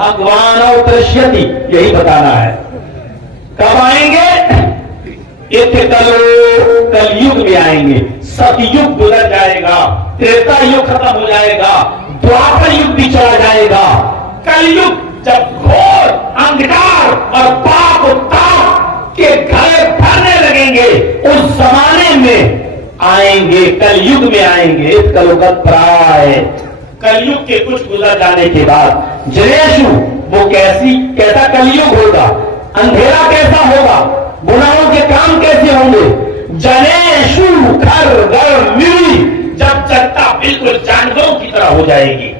भगवान दृश्यति, यही बताना है। कब आएंगे? कलयुग में आएंगे। सतयुग गुजर जाएगा, त्रेता युग खत्म हो जाएगा, द्वापर युग भी चला जाएगा। कलयुग जब घोर अंधकार और पाप ताप के घड़े भरने लगेंगे, उस जमाने में आएंगे, कलयुग में आएंगे। कलयुगत प्राय, कलयुग के कुछ गुजर जाने के बाद जनेशु, वो कैसा कलयुग होगा, अंधेरा कैसा होगा, गुनाहों के काम कैसे होंगे। जनेशु घर घर मिली, जब जनता बिल्कुल जानवरों की तरह हो जाएगी,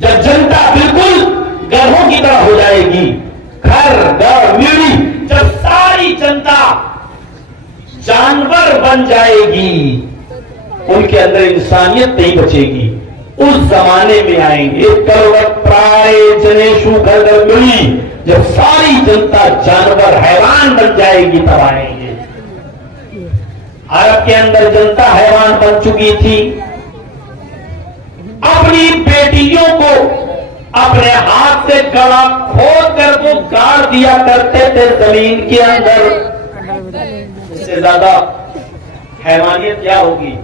जब जनता बिल्कुल गधों की तरह हो जाएगी, घर घर मिली, जब सारी जनता जानवर बन जाएगी, उनके अंदर इंसानियत नहीं बचेगी, उस जमाने में आएंगे। कलयुग प्राय जनेशु घर घर मिली, जब सारी जनता जानवर हैवान बन जाएगी, तब आएंगे। अरब के अंदर जनता हैवान बन चुकी थी। अपनी बेटियों को अपने हाथ से गला खोद कर वो गाड़ दिया करते थे जमीन के अंदर। इससे ज्यादा हैवानियत क्या होगी?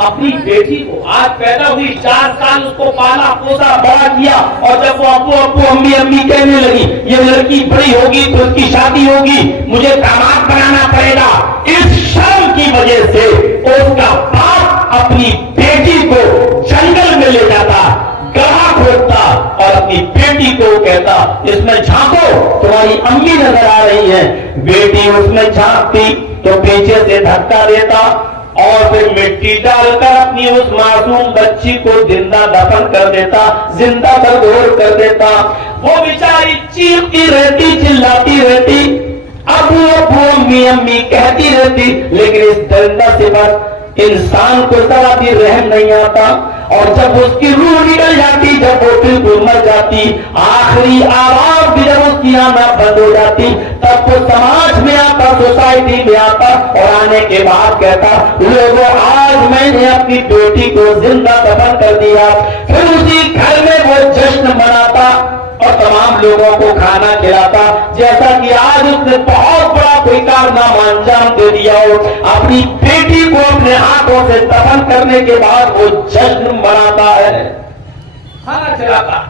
अपनी बेटी को आज पैदा हुई, 4 साल उसको पाला पोसा बड़ा किया, और जब वो अप्पू अप्पू अम्मी अम्मी कहने लगी, ये लड़की बड़ी होगी तो उसकी शादी होगी, मुझे दामाद बनाना पड़ेगा, इस शर्म की वजह से उसका बाप अपनी बेटी को जंगल में ले जाता, गड्ढा खोदता और अपनी बेटी को कहता, इसमें झांको, तुम्हारी अम्मी नजर आ रही है। बेटी उसमें झांकती तो पीछे से धक्का देता और फिर मिट्टी डालकर अपनी उस मासूम बच्ची को जिंदा दफन कर देता, जिंदा बरगोर कर देता। वो बेचारी चीखती रहती, चिल्लाती रहती, अबू अबू अम्मी अम्मी कहती रहती, लेकिन इस दरिंदा सिफत इंसान को जरा भी रहम नहीं आता। और जब उसकी रूह निकल जाती, जब वो बिल्कुल मर जाती, आखिरी आवाज भी जब उसकी आना बंद हो जाती, तब वो समाज में आता, सोसाइटी में आता और आने के बाद कहता, लोगों आज मैंने अपनी बेटी को जिंदा दफन कर दिया। फिर उसी घर में वो जश्न मनाता और तमाम लोगों को खाना खिलाता, जैसा कि आज उसने बहुत बड़ा कोई कारनामा अंजाम दे दिया हो। अपनी बेटी को अपने हाथों से दफन करने के बाद वो जश्न मनाता है, खाना खिलाता,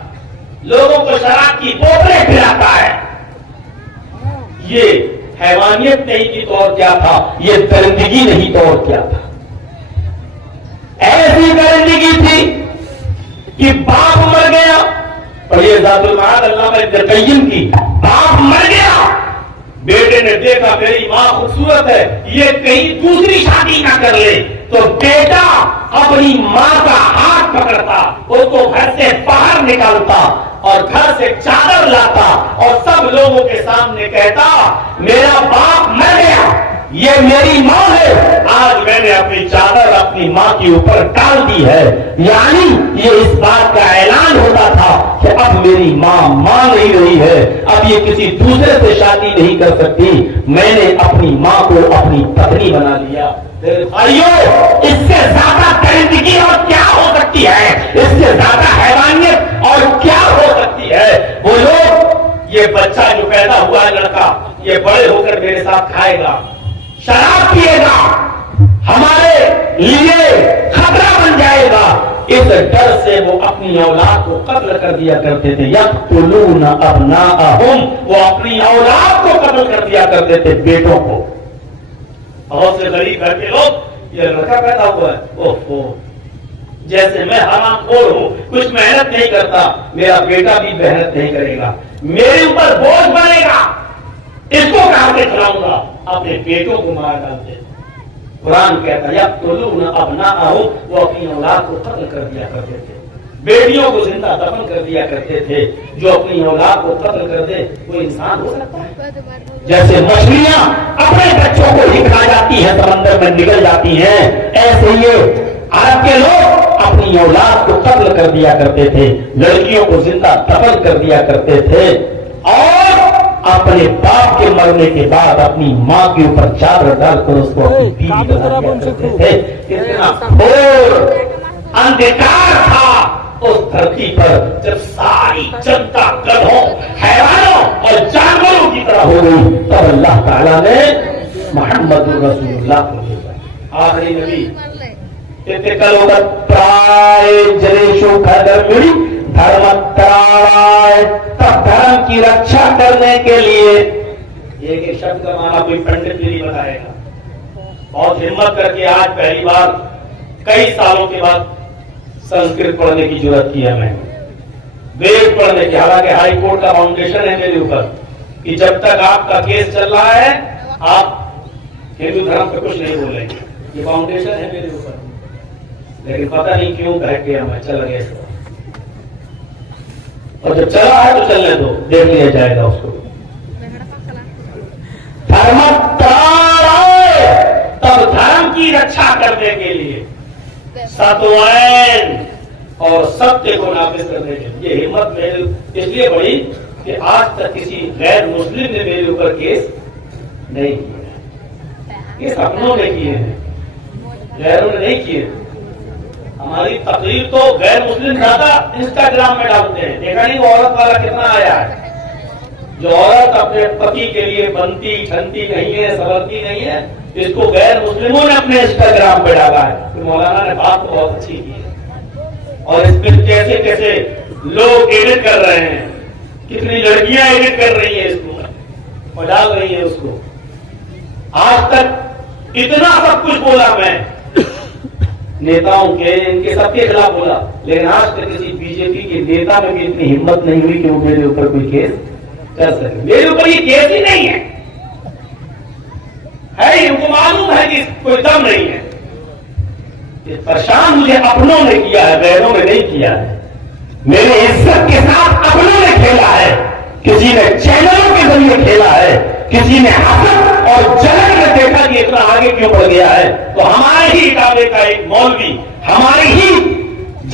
लोगों को शराब की बोतलें पिलाता है। ये हैवानियत नहीं थी तो और क्या था, ये दरिंदगी नहीं तो और क्या था। ऐसी दरिंदगी थी कि बाप मर गया, और ये ज़ातुल मआद अल्लामा इब्न क़य्यिम की, बाप मर गया, बेटे ने देखा मेरी मां खूबसूरत है, ये कहीं दूसरी शादी ना कर ले, तो बेटा अपनी मां का हाथ पकड़ता, उसको घर से बाहर निकालता और घर से चादर लाता और सब लोगों के सामने कहता, मेरा बाप मर गया, ये मेरी मां है, आज मैंने अपनी चादर अपनी मां के ऊपर डाल दी है। यानी ये इस बात का ऐलान होता था कि अब मेरी मां नहीं रही है, अब ये किसी दूसरे से शादी नहीं कर सकती, मैंने अपनी मां को अपनी पत्नी बना लिया। भाइयों, इससे ज्यादा दरिंदगी और क्या हो सकती है, इससे ज्यादा हैवानियत और क्या हो सकती है। वो लोग, ये बच्चा जो पैदा हुआ है लड़का, ये बड़े होकर मेरे साथ खाएगा, शराब पिएगा, हमारे लिए खतरा बन जाएगा, इस डर से वो अपनी औलाद को कत्ल कर दिया करते थे। यक़्तुलून अब्नाअहुम, वो अपनी औलाद को कत्ल कर दिया करते थे, बेटों को। बहुत से गरीब घर के लोग, ये लड़का पैदा हुआ है, ओहो, जैसे मैं हरामखोर हूं, कुछ मेहनत नहीं करता, मेरा बेटा भी मेहनत नहीं करेगा, मेरे ऊपर बोझ बनेगा, इसको कहां से खिलाऊंगा, अपने बेटों को मार डालते। कुरान कहता है यक़्तुलून अब्नाअहुम, वो अपनी औलाद को कत्ल कर दिया करते थे, बेटियों को जिंदा दफन कर दिया करते थे। जो अपनी औलाद को कत्ल कर दे वो इंसान हो सकता है? जैसे मछलियां अपने बच्चों को ही खा जाती हैं, समंदर में निकल जाती हैं, ऐसे ये अरब के लोग अपनी औलाद को कत्ल कर दिया करते थे, लड़कियों को जिंदा दफन कर दिया करते थे और अपने बाप के मरने के बाद अपनी मां के ऊपर चादर डालकर उसको अपनी बीवी बना दिया करते थे। कितना घोर अंधकार था اس دھرتی پر جب ساری جنتا گدھوں حیوانوں اور جانوروں کی طرح ہو گئی تب اللہ تعالیٰ نے محمد رسول اللہ کو بھیجا آخری نبی تب دھرم کی رکشا کرنے کے لیے ایک شبد کا معنی کوئی پنڈت بھی نہیں بتائے گا. بہت ہمت کر کے آج پہلی بار کئی سالوں کے بعد سنسکرت پڑھنے کی ضرورت کی ہے میں وید پڑھنے کی. حالانکہ ہائی کورٹ کا فاؤنڈیشن ہے میرے اوپر کہ جب تک آپ کا کیس چل رہا ہے آپ ہندو دھرم پہ کچھ نہیں بولیں گے. یہ فاؤنڈیشن ہے میرے اوپر لیکن پتہ نہیں کیوں بیٹھ گیا میں چل گیا اور جب چلا ہے تو چلنے دو دیکھ لیا جائے گا اس کو. تب دھرم کی رکشا کرنے کے لیے ستوین اور ستیہ کو نافذ کرنے کے لیے یہ ہمت میرے اس لیے بڑی کہ آج تک کسی غیر مسلم نے میرے اوپر کیس نہیں کیا. کیس اپنوں نے کیے ہیں غیروں نے نہیں کیے. ہماری تقریر تو غیر مسلم زیادہ انسٹاگرام میں ڈالتے ہیں. دیکھا نہیں وہ عورت والا کتنا آیا ہے. جو عورت اپنے پتی کے لیے بنتی ٹھنتی نہیں ہے سنورتی نہیں ہے اس کو غیر مسلموں نے اپنے انسٹاگرام پہ ڈالا ہے. تو مولانا نے بات تو بہت اچھی کی ہے اور اس میں کیسے کیسے لوگ ایڈٹ کر رہے ہیں. کتنی لڑکیاں ایڈٹ کر رہی ہیں اس کو اور ڈال رہی ہیں اس کو. آج تک اتنا سب کچھ بولا میں نیتاؤں کے ان کے سب کے خلاف بولا لیکن آج تک کسی بی جے پی کے نیتا میں بھی اتنی ہمت نہیں ہوئی کہ وہ میرے اوپر کوئی کیس کر سکے. میرے اوپر یہ کیس ہی نہیں ہے ان کو معلوم ہے کہ کوئی دم نہیں ہے. پریشان مجھے اپنوں نے کیا ہے غیروں نے نہیں کیا ہے. میرے عزت کے ساتھ اپنوں نے کھیلا ہے. کسی نے چینلوں کے ذریعے کھیلا ہے کسی نے حسد اور جلن میں دیکھا کہ اتنا آگے کیوں بڑھ گیا ہے تو ہمارے ہی اٹاوے کا ایک مولوی ہماری ہی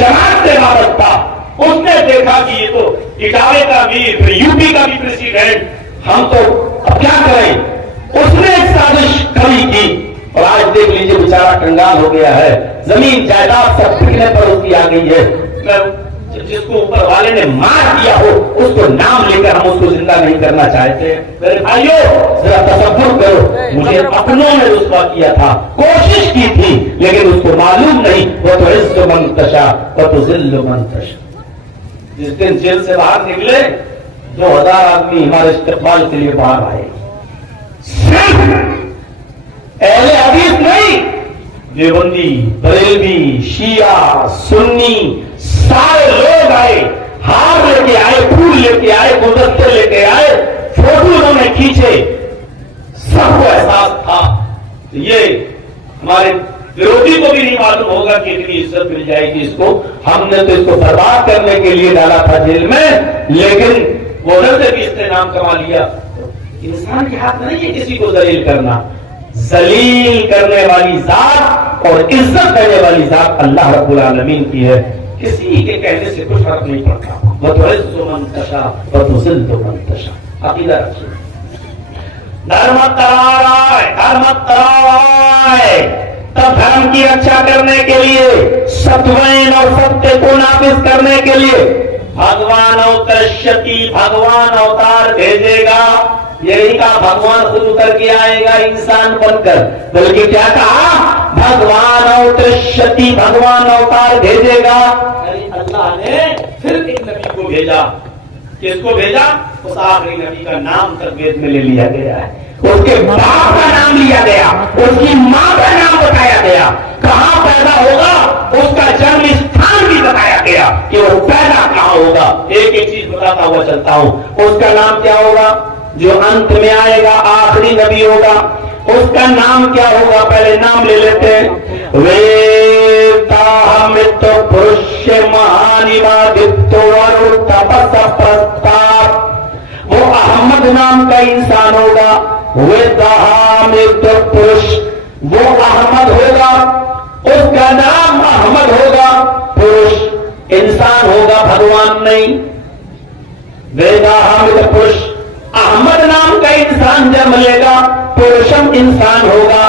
جماعت سے وابستہ اس نے دیکھا کہ یہ تو اٹاوے کا بھی یو پی کا بھی پریزیڈنٹ ہم تو اب کیا کریں. اس نے ایک سازش کھڑی کی اور آج دیکھ لیجیے بیچارہ کنگال ہو گیا ہے. زمین جائیداد سب بکنے پر اس کی آ گئی ہے. جس کو اوپر والے نے مار دیا ہو اس کو نام لے کر ہم اس کو زندہ نہیں کرنا چاہتے. میرے بھائیو ذرا تصور کرو مجھے اپنوں نے رسوا کیا تھا کوشش کی تھی لیکن اس کو معلوم نہیں وہ تو عز من تشاء وہ تو ذل من تشاء. جس دن جیل سے باہر نکلے 2000 آدمی ہمارے استقبال کے لیے باہر آئے. صرف اہل حدیث نہیں دیوبندی بریلوی شیعہ سنی سارے لوگ آئے. ہار لے کے آئے پھول لے کے آئے گلدستے لے کے آئے فوٹو انہوں نے کھینچے. سب کو احساس تھا یہ ہمارے وروٹی کو بھی نہیں معلوم ہوگا کہ اتنی عزت مل جائے گی اس کو. ہم نے تو اس کو برباد کرنے کے لیے ڈالا تھا جیل میں لیکن وہ سے بھی اس نے نام کما لیا. انسان کے ہاتھ نہیں ہے کسی کو ذلیل کرنا. ذلیل کرنے والی ذات اور عزت دینے والی ذات اللہ رب العالمین کی ہے. کسی کے کہنے سے کچھ فرق نہیں پڑتا. وَتُعِزُّ مَن تَشَاءُ وَتُذِلُّ مَن تَشَاءُ. عقیدہ رکھیے دھرم ترائے تب دھرم کی رکشا کرنے کے لیے ستوین اور ستیہ کو نافذ کرنے کے لیے بھگوان اوترشتی بھگوان اوتار بھیجے گا. یہی کہا بھگوان خود اتر کے آئے گا انسان بن کر بلکہ کیا کہا بھگوان اوترشتی بھگوان اوتار بھیجے گا. اللہ نے پھر ایک نبی کو بھیجا. کس کو بھیجا؟ اس آخری نبی کا نام تک وید میں لے لیا گیا ہے. اس کے باپ کا نام لیا گیا اس کی ماں کا نام بتایا گیا کہاں پیدا ہوگا اس کا جنم استھان بھی بتایا گیا کہ وہ پیدا کہاں ہوگا. ایک ایک چیز بتاتا ہوا چلتا ہوں. اس کا نام کیا ہوگا جو انت میں آئے گا آخری نبی ہوگا. اس کا نام کیا ہوگا پہلے نام لے لیتے ہیں. ویداہمت پرش مہانیمادتو ورتپس پرستار. وہ احمد نام کا انسان ہوگا. ویداہمت پرش وہ احمد ہوگا. اس کا نام احمد ہوگا. پرش انسان ہوگا بھگوان نہیں. ویداہمت پرش احمد نام کا انسان جب ملے گا پرشم انسان ہوگا.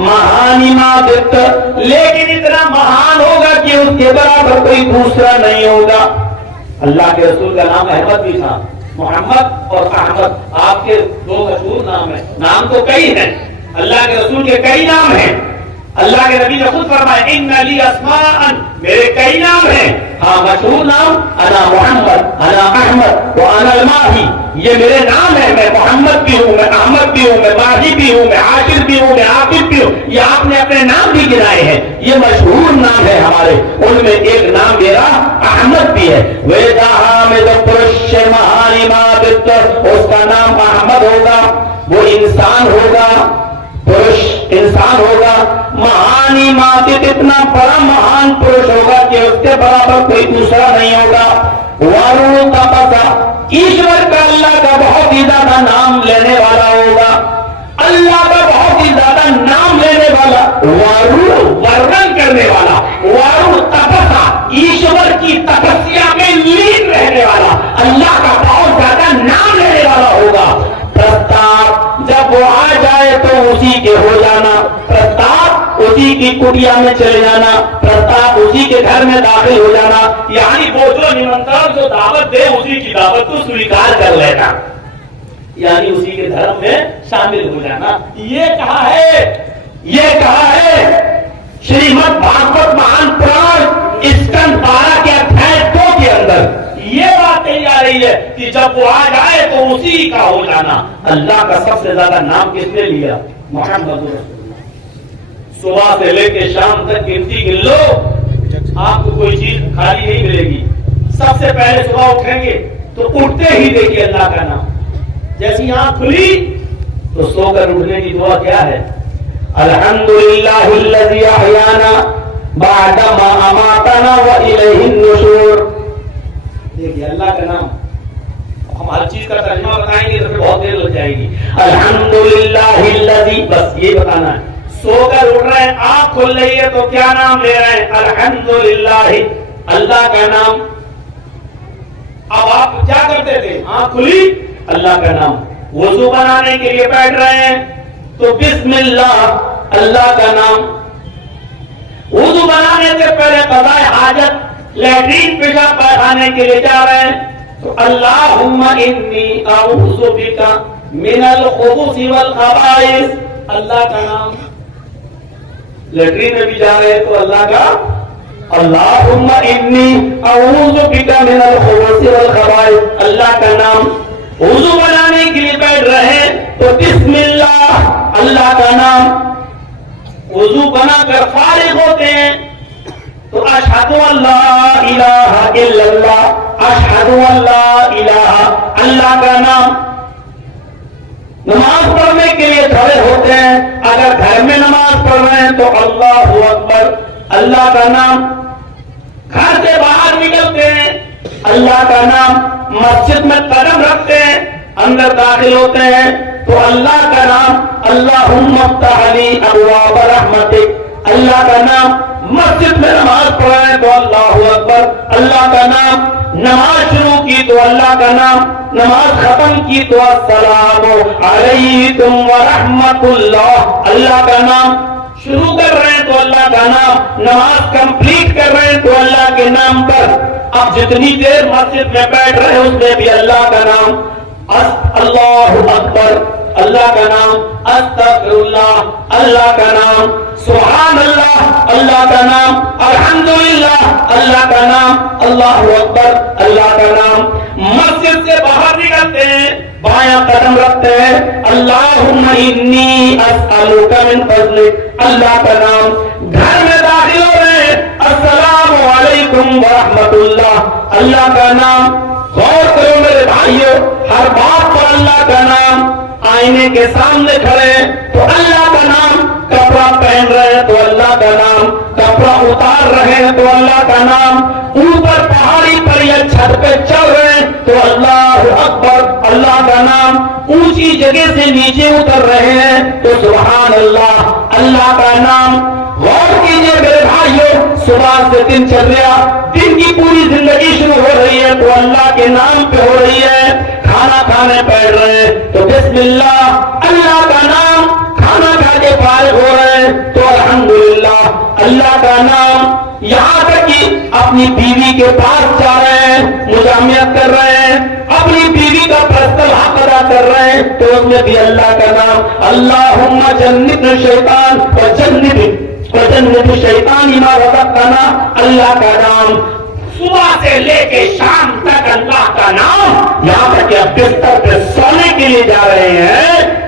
महानी मादित, लेकिन इतना महान होगा कि उसके बराबर कोई दूसरा नहीं होगा। अल्लाह के रसूल का नाम अहमद भी था, मोहम्मद और अहमद आपके दो मशहूर नाम है। नाम तो कई हैं, अल्लाह के रसूल के कई नाम हैं। अल्लाह के नबी ने खुद फरमाया इन्ना ली अस्माअन, मेरे कई नाम हैं। हाँ, मशहूर नाम अना मोहम्मद, अना अहमद व अना अल-माही, ये मेरे नाम है। मैं मोहम्मद भी हूँ, मैं अहमद भी हूँ, मैं माही भी हूँ, मैं आशिर भी हूँ, मैं आकिब भी हूँ। ये आपने अपने नाम भी गिनाए हैं, ये मशहूर नाम है हमारे। उनमें एक नाम मेरा अहमद भी है। वेदा में जो पुरुष महानी मादित, उसका नाम अहमद होगा, वो इंसान होगा, पुरुष इंसान होगा। महानी मादित, इतना बड़ा महान पुरुष होगा कि उसके बराबर कोई दूसरा नहीं होगा। वारू तपसा, ईश्वर का अल्लाह का बहुत ही ज्यादा नाम लेने वाला होगा, अल्लाह का बहुत ही ज्यादा नाम लेने वाला। वारू वर्णन करने वाला, वारू तपसा, ईश्वर की तपस्या में लीन रहने वाला, अल्लाह का बहुत ज्यादा नाम लेने वाला होगा। प्रस्ताव, जब वो आ जाए तो उसी के हो जाना, प्रस्ताव उसी की कुटिया में चले जाना, प्रस्ताव उसी के घर में दाखिल हो जाना, यानी वो जो निमंत्रण जो दावत दे उसी की दावत को स्वीकार कर लेना, यानी उसी के धर्म में शामिल हो जाना। ये कहा है श्रीमद् भागवत महान पुराण स्कंद 12 के अध्याय 2 के अंदर ये बात कही आ रही है कि जब वो आ जाए तो उसी का हो जाना। अल्लाह का सबसे ज्यादा नाम किसने लिया? मोहम्मद रसूलुल्लाह। सुबह से लेके शाम तक गिनती गिन लो, आपको कोई चीज खाली नहीं मिलेगी। सबसे पहले सुबह उठेंगे तो उठते ही देखिए अल्लाह का नाम। जैसी आंख खुली तो सोकर उठने की दुआ क्या है? अल्हम्दुलिल्लाहिल्लज़ी अहयाना बअदा मा अमातना व इलैहिन नुशूर। देखिए अल्लाह का नाम, हम हर चीज का तर्जुमा बताएंगे तो फिर बहुत देर लग जाएगी। अल्हम्दुलिल्लाहिल्लज़ी, बस ये बताना है। सोकर उठ रहे हैं, आंख खुल रही है तो क्या नाम ले रहे हैं? अल्हम्दुलिल्लाह, अल्लाह का नाम। अब आप क्या करते थे? आंख खुली, अल्लाह का नाम। वुजू बनाने के लिए बैठ रहे हैं तो बिस्मिल्लाह, अल्लाह का नाम। वुजू बनाने से पहले क़ज़ाए हाजत, लैट्रीन पेशाब पायखाने के लिए जा रहे हैं तो अल्लाहुम्मा इन्नी अऊज़ु बिका मिनल खुबुसी वल खबाइस, अल्लाह का नाम। लैट्रीन में भी जा रहे हैं तो अल्लाह का, अल्लाहुम्मा इन्नी अऊज़ु बिका मिनल खुबुसी वल खबाइस, अल्लाह का नाम। वुज़ू बनाने के लिए बैठ रहे तो बिस्मिल्लाह, अल्लाह का नाम। वुज़ू बनाकर फारिग होते हैं तो अशहदु अल्ला इलाहा इल्लल्लाह, अशहदु अल्ला इलाहा, अल्लाह का नाम। नमाज पढ़ने के लिए खड़े होते हैं, अगर घर में नमाज पढ़ रहे हैं तो अल्लाहु अकबर, अल्लाह का नाम। घर से बाहर निकलते हैं, अल्लाह का नाम। मस्जिद में कदम रखते हैं, अंदर दाखिल होते हैं तो अल्लाह का नाम। अल्लाहुम्मा इफ्तह ली अबवाब रहमतिक, अल्लाह का नाम। मस्जिद में नमाज पढ़ रहे हैं तो अल्लाहु अकबर, अल्लाह का नाम। नमाज शुरू की तो अल्लाह का नाम, नमाज खत्म की तो अस्सलामु अलैकुम व रहमतुल्लाह, अल्लाह का नाम। शुरू कर रहे हैं तो अल्लाह का नाम, नमाज कंप्लीट कर रहे हैं तो अल्लाह के नाम पर। अब जितनी देर मस्जिद में बैठ रहे हैं उसमें भी अल्लाह का नाम। अल्लाहु अकबर, अल्लाह का नाम। अस्तगफिरुल्लाह, अल्लाह का नाम। सुभान अल्लाह, अल्लाह का नाम। अल्हम्दुलिल्लाह, अल्लाह का नाम। अल्लाहु अकबर, अल्लाह का नाम। मस्जिद से बाहर निकलते हैं, बायां कदम रखते हैं, अल्लाहुम्मा इन्नी अस्अलुका मिन फज़लिक, अल्लाह का नाम। घर में दाखिल हो रहे हैं, अस्सलामु अलैकुम व रहमतुल्लाह, अल्लाह का नाम। गौर करो मेरे भाइयों, हर बात पर अल्लाह का नाम। आईने के सामने खड़े तो अल्लाह का नाम, कपड़ा पहन रहे हैं तो अल्लाह का नाम, कपड़ा उतार रहे हैं तो अल्लाह का नाम, ऊपर पहाड़ी पर या छत पे चल रहे हैं तो अल्लाहु अकबर, अल्लाह का नाम। ऊंची जगह से नीचे उतर रहे हैं तो सुभान अल्लाह, अल्लाह का नाम। गौर कीजिए मेरे भाइयों, सुबह से दिनचर्या, दिन की पूरी जिंदगी शुरू हो रही है तो अल्लाह के नाम पे हो रही है। खाना खाने बैठ रहे हैं तो बिस्मिल्लाह, अल्लाह का नाम। खाना खा के फारिग हो रहे हैं اپنی بیوی کے پاس جا رہے ہیں, مجامعت کر رہے ہیں, اپنی بیوی کا پرسنل حق ادا کر رہے ہیں, تو اس میں بھی اللہ کا نام, اللہم جنبنا الشیطان وجنب الشیطان ما رزقتنا, اللہ کا نام. صبح سے لے کے شام تک اللہ کا نام, یہاں تک کہ آپ بستر پہ سونے کے لیے جا رہے ہیں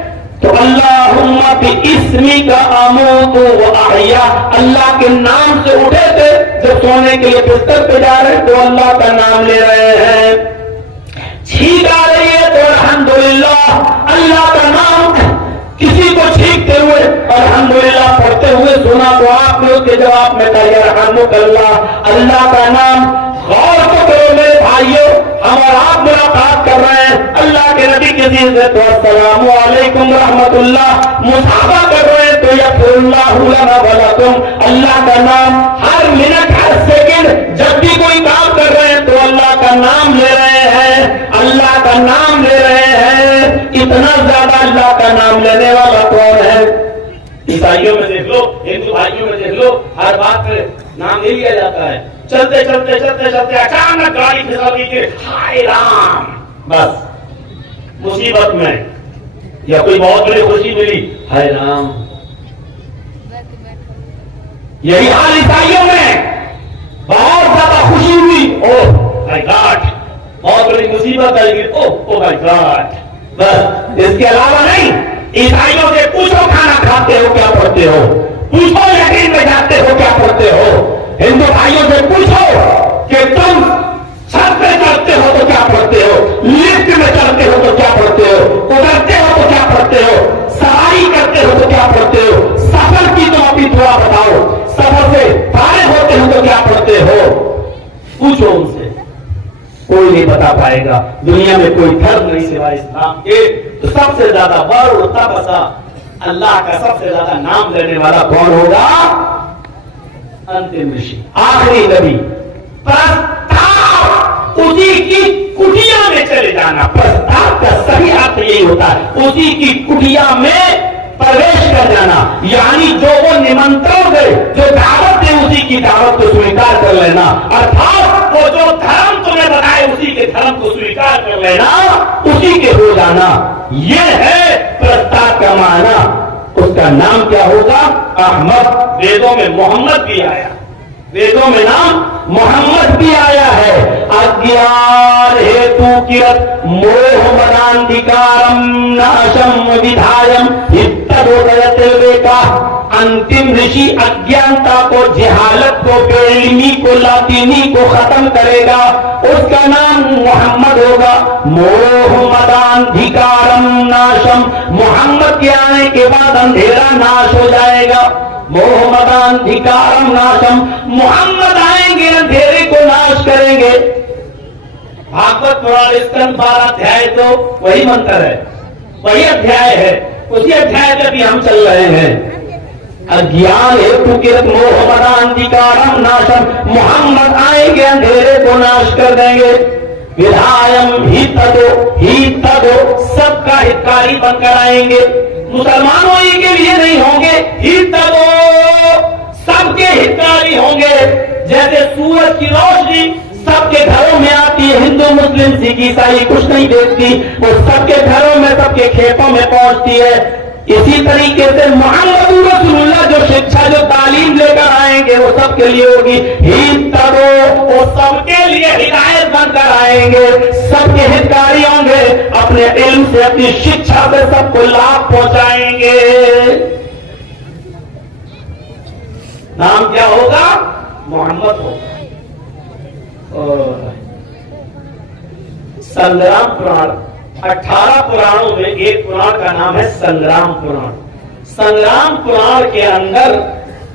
تو اللہم باسمک اموت و احیا, اللہ کے نام سے اٹھے تھے, جب سونے کے لیے بستر پہ جا رہے ہیں تو اللہ کا نام لے رہے ہیں. چھینک آ رہی ہے تو الحمدللہ اللہ کا نام, کسی کو چھینکتے ہوئے الحمدللہ پڑھتے ہوئے سنا تو آپ نے اس کے جواب میں کہا یرحمک اللہ, اللہ کا نام. غور تو کرو میرے بھائیوں, ہم اور آپ ملاقات کر رہے ہیں, اللہ کے نبی کے دین سے تو السلام علیکم رحمت اللہ, مصافحہ کر رہے ہیں تو یغفر اللہ لنا ولکم, اللہ کا نام. ہر منٹ ہر سیکنڈ جب بھی کوئی کام کر رہے ہیں تو اللہ کا نام لے رہے ہیں, اللہ کا نام لے رہے ہیں. اتنا زیادہ اللہ کا نام لینے والا کون ہے؟ عیسائیوں میں دیکھ لو, ہندو بھائیوں میں دیکھ لو, ہر بات پہ نام لے لیا جاتا ہے. چلتے چلتے چلتے چلتے اچانک گاڑی پھسل گئی کہ ہائے رام, بس مصیبت میں, یا کوئی بہت بڑی خوشی ملی, ہائے رام. یہی حال عیسائیوں میں, بہت زیادہ خوشی ہوئی, اوہ مائی گاڈ, بہت بڑی مصیبت آئی گئی, اوہ مائی گاڈ. بس اس کے علاوہ نہیں. عیسائیوں سے پوچھو کھانا کھاتے ہو کیا پڑھتے ہو, پوچھو یقین میں جاتے ہو کیا پڑھتے ہو. ہندو بھائیوں سے پوچھو کہ تم چھت پہ چڑھتے ہو تو کیا پڑھتے ہو, لفٹ میں چڑھتے ہو تو کیا پڑھتے ہو, اترتے ہو تو کیا پڑھتے ہو, سواری کرتے ہو تو کیا پڑھتے ہو, سفر کی تو اپنی دعا بتاؤ, سفر سے فارغ ہوتے ہو تو کیا پڑھتے ہو. پوچھو ان سے, کوئی نہیں بتا پائے گا. دنیا میں کوئی دھرم نہیں سوائے اسلام کے, تو سب سے زیادہ بڑھ تبسا اللہ کا سب سے زیادہ نام لینے والا کون ہوگا؟ انتم رشی, آخری نبی. پرستار, اسی کی کٹیا میں چلے جانا. پرستار کا صحیح ارتھ یہی ہوتا ہے, اسی کی کٹیا میں پرویش کر جانا, یعنی جو وہ نمنترن دے, جو دعوت دے, اسی کی دعوت کو سویکار کر لینا. ارتھات وہ جو دھرم تمہیں بتائے اسی کے دھرم کو سویکار کر لینا, اسی کے ہو جانا. یہ ہے پرستار کا معنی. اس کا نام کیا ہوگا؟ احمد. ویدوں میں محمد بھی آیا, ویدوں میں نام محمد بھی آیا ہے. اگیان ہیتو کرت موہ مداندھکارم ناشم ودھایم ہتدودیت ویکا. انتم رشی اگیانتا کو, جہالت کو, بے علمی کو, لاطینی کو ختم کرے گا. اس کا نام محمد ہوگا. موہ مداندھکارم ناشم, محمد کے آنے کے بعد اندھیرا ناش ہو جائے گا. محمداندھکارم ناشم, محمد آئیں گے اندھیرے کو ناش کریں گے. بھاگوت پران اسکند 12 ادھیائے تو وہی منتر ہے, وہی ادھیائے ہے, اسی ادھیائے پہ بھی ہم چل رہے ہیں. اگیان ہیتو کرت موہ مداندھکارم ناشم, محمد آئیں گے اندھیرے کو ناش کر دیں گے. ودھایم ہتدو, سب کا ہتکاری بن کر آئیں گے. مسلمانوں ہی کے لیے نہیں ہوں گے, ہتدو سب کے ہتکاری ہوں گے. جیسے سورج کی روشنی سب کے گھروں میں آتی ہے, ہندو مسلم سکھ عیسائی کچھ نہیں دیکھتی, وہ سب کے گھروں میں, سب کے کھیتوں میں پہنچتی ہے. اسی طریقے سے محمد رسول اللہ جو شکشا, جو تعلیم لے کر آئیں گے وہ سب کے لیے ہوگی. ہتدو, وہ سب کے لیے ہدایت بن کر آئیں گے, سب کے ہتکاری ہوں گے. اپنے علم سے, اپنی شکشا سے سب کو لابھ پہنچائیں گے. نام کیا ہوگا؟ محمد ہوگا. سنگرام پران, 18 پرانوں میں ایک پران کا نام ہے سنگرام پران. سنگرام پران کے اندر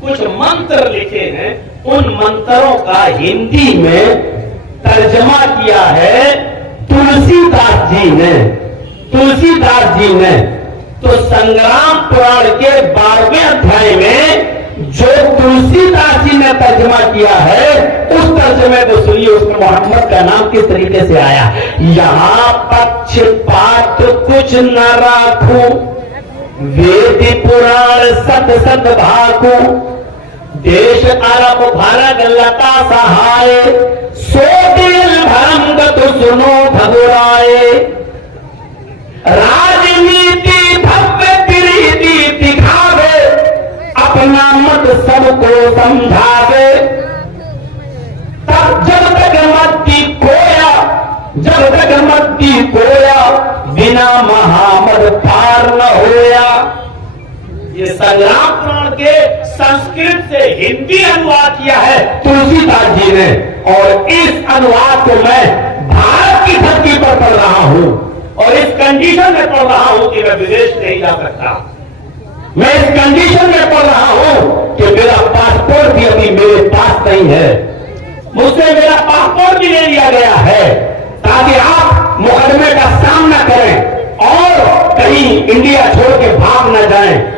کچھ منتر لکھے ہیں, ان منتروں کا ہندی میں ترجمہ کیا ہے تلسی داس جی نے. تلسی داس جی نے تو سنگرام پران کے 12ویں ادھیائے میں جو تلسی داس جی نے ترجمہ کیا ہے, اس ترجمے کو سنیے. اس میں محمد کا نام کس طریقے سے آیا. یہاں پچھ پات کچھ نہ راکھوں, وید پران ست ست بھاکوں, देश अरब भरग लता सहाय, सो दिल भरंगत सुनो घबराए, राजनीति भव्य प्रीति दिखावे, अपना मत सबको समझावे, तब जब तक मत्ती कोया, जब तक मत्ती कोया, बिना महामद पार न होया। ये संग्राम पुराण के संस्कृत से हिंदी अनुवाद किया है तुलसीदास जी ने, और इस अनुवाद को मैं भारत की धरती पर पढ़ रहा हूं, और इस कंडीशन में पढ़ रहा हूं कि मैं विदेश नहीं जा सकता। मैं इस कंडीशन में पढ़ रहा हूं कि मेरा पासपोर्ट भी अभी मेरे पास नहीं है, मुझसे मेरा पासपोर्ट भी ले लिया गया है, ताकि आप मुकदमे का सामना करें और कहीं इंडिया छोड़ के भाग न जाएं।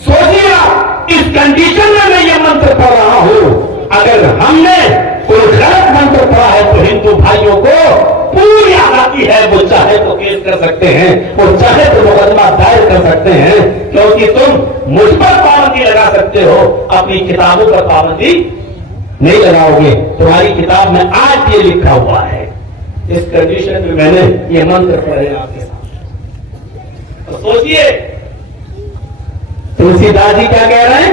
सोचिए आप, इस कंडीशन में मैं ये मंत्र पढ़ रहा हूं। अगर हमने कोई गलत मंत्र पढ़ा है तो हिंदू भाइयों को पूरी आजादी है, वो चाहे तो केस कर सकते हैं, वो चाहे तो मुकदमा दायर कर सकते हैं, क्योंकि तुम मुझ पर पाबंदी लगा सकते हो, अपनी किताबों पर पाबंदी नहीं लगाओगे। तुम्हारी किताब में आज ये लिखा हुआ है। इस कंडीशन में मैंने ये मंत्र पढ़े आपके सामने। तो सोचिए तुलसीदास जी क्या कह रहे हैं,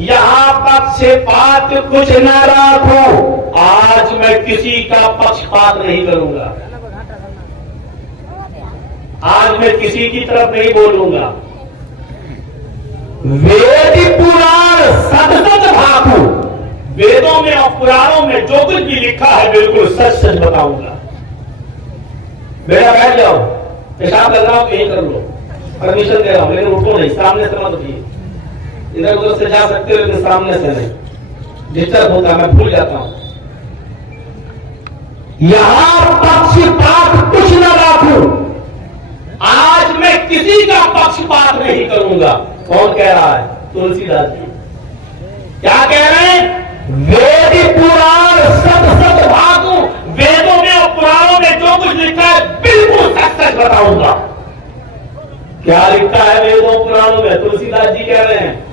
यहां पक्षपात कुछ न राखो, आज मैं किसी का पक्षपात नहीं करूंगा, आज मैं किसी की तरफ नहीं बोलूंगा। वेद पुराण सच सच भाकू, वेदों में और पुराणों में जो कुछ भी लिखा है बिल्कुल सच सच बताऊंगा। बेटा बैठ जाओ, पेशाब लग रहा हो यही कर लो, परमिशन दे रहा हूं, लेकिन उठो नहीं, सामने से मत उठिए। इधर उधर से जा सकते हो लेकिन सामने से नहीं, डिस्टर्ब होता है, मैं भूल जाता हूं। यहां पक्षपात कुछ न राखूं, आज मैं किसी का पक्षपात नहीं करूंगा। कौन कह रहा है? तुलसीदास जी। क्या कह रहे हैं? वेद पुराण सत सत भागू, वेदों में और पुराणों में जो कुछ लिखा है बिल्कुल सच सच बताऊंगा। क्या लिखा है वेदों पुराणों में? तुलसीदास जी कह रहे हैं।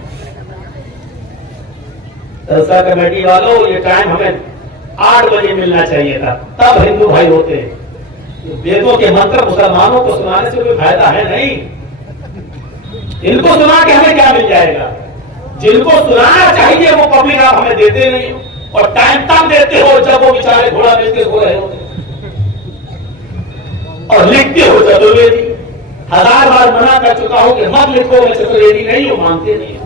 जलसा कमेटी वालों, ये टाइम हमें 8 बजे मिलना चाहिए था, तब हिंदू भाई होते। वेदों के मंत्र मुसलमानों को सुनाने से कोई फायदा है नहीं। इनको सुना के हमें क्या मिल जाएगा? जिनको सुनाना चाहिए वो पब्लिक आप हमें देते नहीं हो, और टाइम तक देते हो जब वो बेचारे घोड़ा बेच के सो रहे होते, और लिखते हो चतुर्वेदी। 1000 बार मना कर चुका हूं कि मत लिखो, मैं चतुर्वेदी नहीं हूं, मानते नहीं।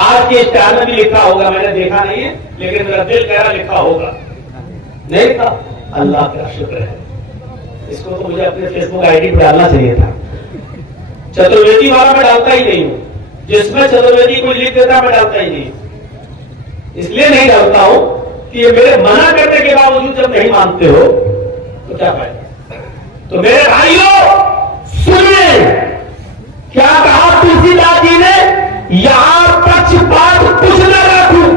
आज के इश्तिहार में भी लिखा होगा, मैंने देखा नहीं है, लेकिन मेरा दिल कह रहा लिखा होगा। नहीं था, अल्लाह का शुक्र है। इसको तो मुझे अपने फेसबुक आईडी पर डालना चाहिए था। चतुर्वेदी वाला मैं डालता ही नहीं हूं, जिसमें चतुर्वेदी कोई लिख देता मैं डालता ही नहीं। इसलिए नहीं डालता हूं कि ये मेरे मना करने के बावजूद जब नहीं मानते हो तो क्या फायदा। तो मेरे भाइयों सुनिए, क्या कहा तुलसीदास जी ने? यहां पक्षपात कुछ न रखूं,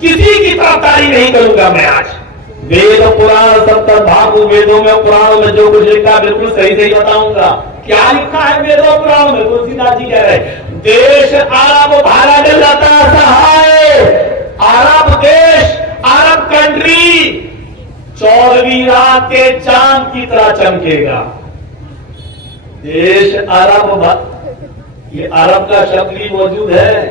किसी की तरफदारी नहीं करूंगा मैं आज। वेद पुराण सप्त भागु, वेदों में पुराणों में जो कुछ लिखा बिल्कुल सही सही बताऊंगा। क्या लिखा है वेदों पुराणों में? तुलसीदास जी कह रहे हैं, देश अरब भारत लता सहाय, अरब देश, अरब कंट्री 14वीं रात के चांद की तरह चमकेगा। देश अरब, ये अरब का शब्द भी मौजूद है।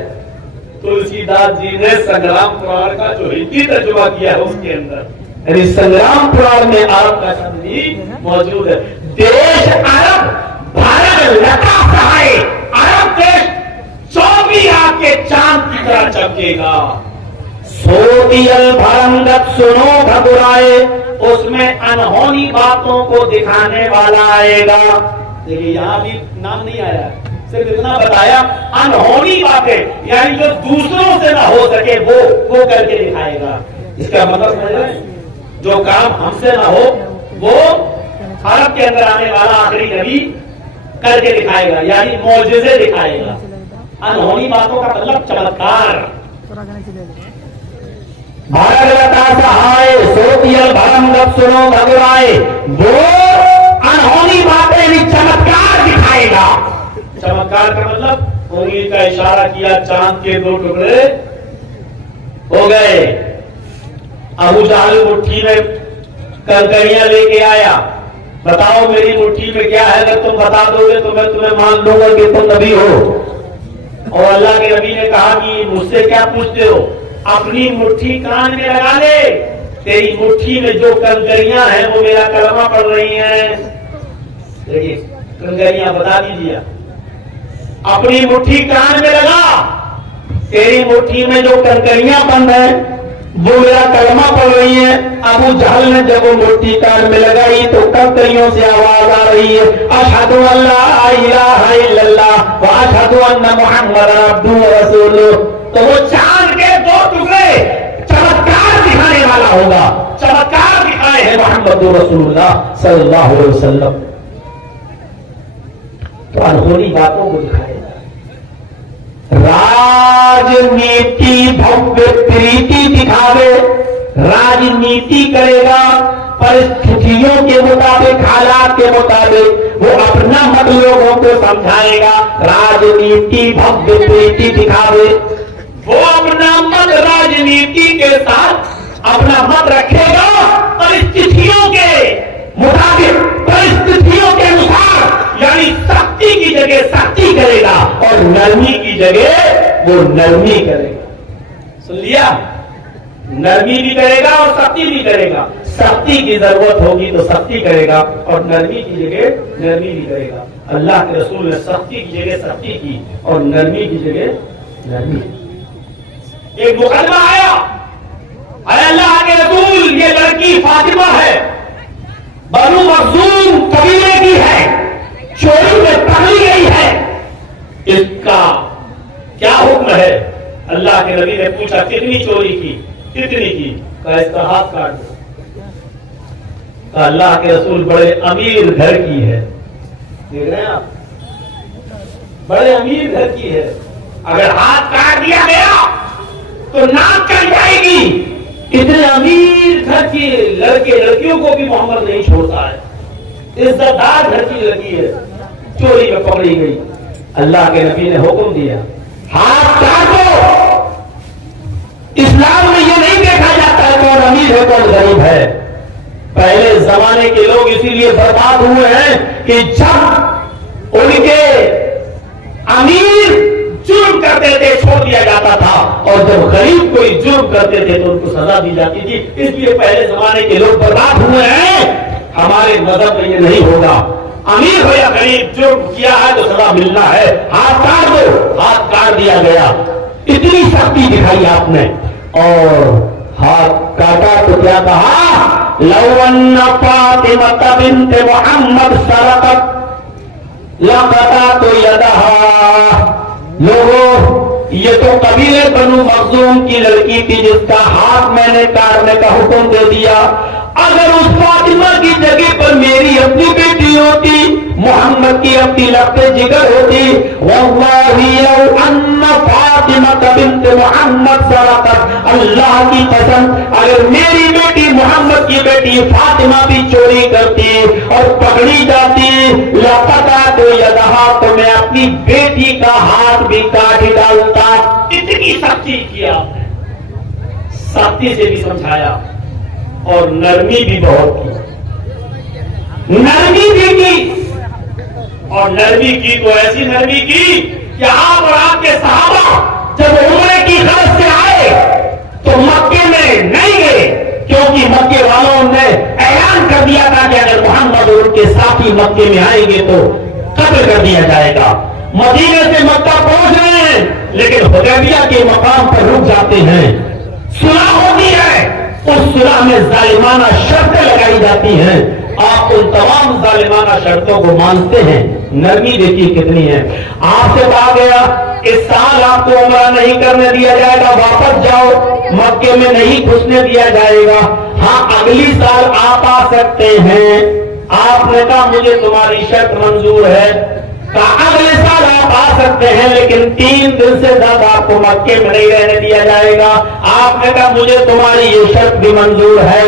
तुलसीदास जी ने संग्राम पुराण का जो हिंदी तर्जुमा किया है उसके अंदर, यानी संग्राम पुराण में अरब का शब्द भी मौजूद है। देश अरब भारत लता सहाय, अरब देश 14वीं रात के चांद की तरह चमकेगा। सोदियल भरंगत सुनो घबराए, उसमें अनहोनी बातों को दिखाने वाला आएगा। देखिए यहां भी नाम नहीं आया, सिर्फ इतना बताया अनहोनी बातें, यानी जो दूसरों से ना हो सके वो करके दिखाएगा। इसका मतलब समझ रहे हैं? जो काम हमसे ना हो वो अरब के अंदर आने वाला आखिरी नबी करके दिखाएगा, यानी मौजूजे दिखाएगा। अनहोनी बातों का मतलब चमत्कार। भारत लता सहाय, सोतियल भरंगत सुनो घबराए, वो अनहोनी बातें भी चमत्कार दिखाएगा। चमत्कार का मतलब उंगली का इशारा किया, चांद के 2 टुकड़े ہو گئے. ابو جہل مٹھی میں کنکریاں لے کے آیا, بتاؤ میری مٹھی میں کیا ہے, اگر تم بتا دو گے تو میں تمہیں مان لوں گا کہ تم نبی ہو. اور اللہ کے نبی نے کہا کہ مجھ سے کیا پوچھتے ہو, اپنی مٹھی کان میں لگا لے, تیری مٹھی میں جو کنکریاں ہیں وہ میرا کلمہ پڑھ رہی ہیں. دیکھیے کنکریاں بتا دیجیے, اپنی مٹھی کان میں لگا, تیری مٹھی میں جو کنکریاں بند ہیں وہ میرا کلمہ پڑھ رہی ہیں. ابو جہل نے جب وہ مٹھی کان میں لگائی تو کنکریوں سے آواز آ رہی ہے, اشہد ان لا الہ الا اللہ و اشہد ان محمد عبدہ و رسولہ. تو وہ چاند کے دو ٹکڑے چمتکار دکھانے والا ہوگا, چمتکار دکھائے ہیں محمد رسول اللہ صلی اللہ علیہ وسلم. تو انہونی باتوں کو دکھائے گا. راجنیتی بھویہ پریتی دکھاوے, راجنیتی کرے گا پرستھتیوں کے مطابق, حالات کے مطابق وہ اپنا مت لوگوں کو سمجھائے گا. راجنیتی بھویہ پریتی دکھاوے, وہ اپنا مت راجنیتی کے ساتھ اپنا مت رکھے گا پرستھتیوں کے مطابق, پرستھتیوں کے انوسار, یعنی سختی کی جگہ سختی کرے گا اور نرمی کی جگہ وہ نرمی کرے گا. سن لیا, نرمی بھی کرے گا اور سختی بھی کرے گا. سختی کی ضرورت ہوگی تو سختی کرے گا اور نرمی کی جگہ نرمی بھی کرے گا. اللہ کے رسول نے سختی کی جگہ سختی کی اور نرمی کی جگہ نرمی. ایک مقدمہ آیا, اے اللہ کے رسول یہ لڑکی فاطمہ ہے, بنو مخزوم قبیلے کی ہے, چوری میں پکڑی گئی ہے, اس کا کیا حکم ہے؟ اللہ کے نبی نے پوچھا کتنی چوری کی, کتنی کی؟ کہا اس کا ہاتھ کاٹ دو. کہا اللہ کے رسول بڑے امیر گھر کی ہے. دیکھ رہے ہیں آپ, بڑے امیر گھر کی ہے, اگر ہاتھ کاٹ دیا گیا تو ناک کٹ جائے گی. اتنے امیر گھر کی لڑکے لڑکیوں کو بھی محمد نہیں چھوڑتا ہے, عزت دار گھر کی لڑکی ہے, چوری میں پکڑی گئی. اللہ کے نبی نے حکم دیا ہاتھ کاٹو. اسلام میں یہ نہیں دیکھا جاتا ہے کون امیر ہے کون غریب ہے. پہلے زمانے کے لوگ اسی لیے برباد ہوئے ہیں کہ جب ان کے امیر جرم کرتے تھے چھوڑ دیا جاتا تھا, اور جب غریب کوئی جرم کرتے تھے تو ان کو سزا دی جاتی تھی. اس لیے پہلے زمانے کے لوگ برباد ہوئے ہیں. ہمارے مذہب میں یہ نہیں ہوگا, امیر ہو یا غریب جرم کیا ہے تو سزا ملنا ہے. ہاتھ کاٹ دو, ہاتھ کاٹ دیا گیا. اتنی سختی دکھائی آپ نے, اور ہاتھ کاٹا تو کیا کہا, لو ان فاطمہ بنت محمد سرقت لقطعت یدہا. لوگوں یہ تو قبیلے بنو مخزوم کی لڑکی تھی جس کا ہاتھ میں نے کاٹنے کا حکم دے دیا. اگر اس فاطمہ کی جگہ پر میری اپنی بیٹی ہوتی, محمد کی اپنی لبے جگر ہوتی, واللہ لو ان فاطمہ بنت محمد سرقت, اللہ کی قسم اگر میری بیٹی محمد کی بیٹی فاطمہ بھی چوری کرتی اور پکڑی جاتی, لقطعت یدہا, تو میں اپنی بیٹی کا ہاتھ بھی کاٹ ڈالتا. اتنی سختی کیا, سختی سے بھی سمجھایا اور نرمی بھی بہت کی, نرمی بھی کی. اور نرمی کی تو ایسی نرمی کی کہ آپ اور آپ کے صحابہ جب عمرے کی غرض سے آئے تو مکے میں نہیں گئے, کیونکہ مکے والوں نے اعلان کر دیا تھا کہ اگر محمد اور ان کے ساتھی مکے میں آئیں گے تو قتل کر دیا جائے گا. مدینہ سے مکہ پہنچ رہے ہیں لیکن حدیبیہ کے مقام پر رک جاتے ہیں. صلح ہوتی ہے, اس صلح میں ظالمانہ شرطیں لگائی جاتی ہیں. آپ ان تمام ظالمانہ شرطوں کو مانتے ہیں. نرمی دیکھیے کتنی ہے. آپ سے کہا گیا اس سال آپ کو عمرہ نہیں کرنے دیا جائے گا, واپس جاؤ, مکے میں نہیں گھسنے دیا جائے گا. ہاں اگلی سال آپ آ سکتے ہیں. آپ نے کہا مجھے تمہاری شرط منظور ہے. کہا اگلے سال آپ آ سکتے ہیں لیکن 3 دن سے زیادہ آپ کو مکے میں نہیں رہنے دیا جائے گا. آپ نے کہا مجھے تمہاری یہ شرط بھی منظور ہے.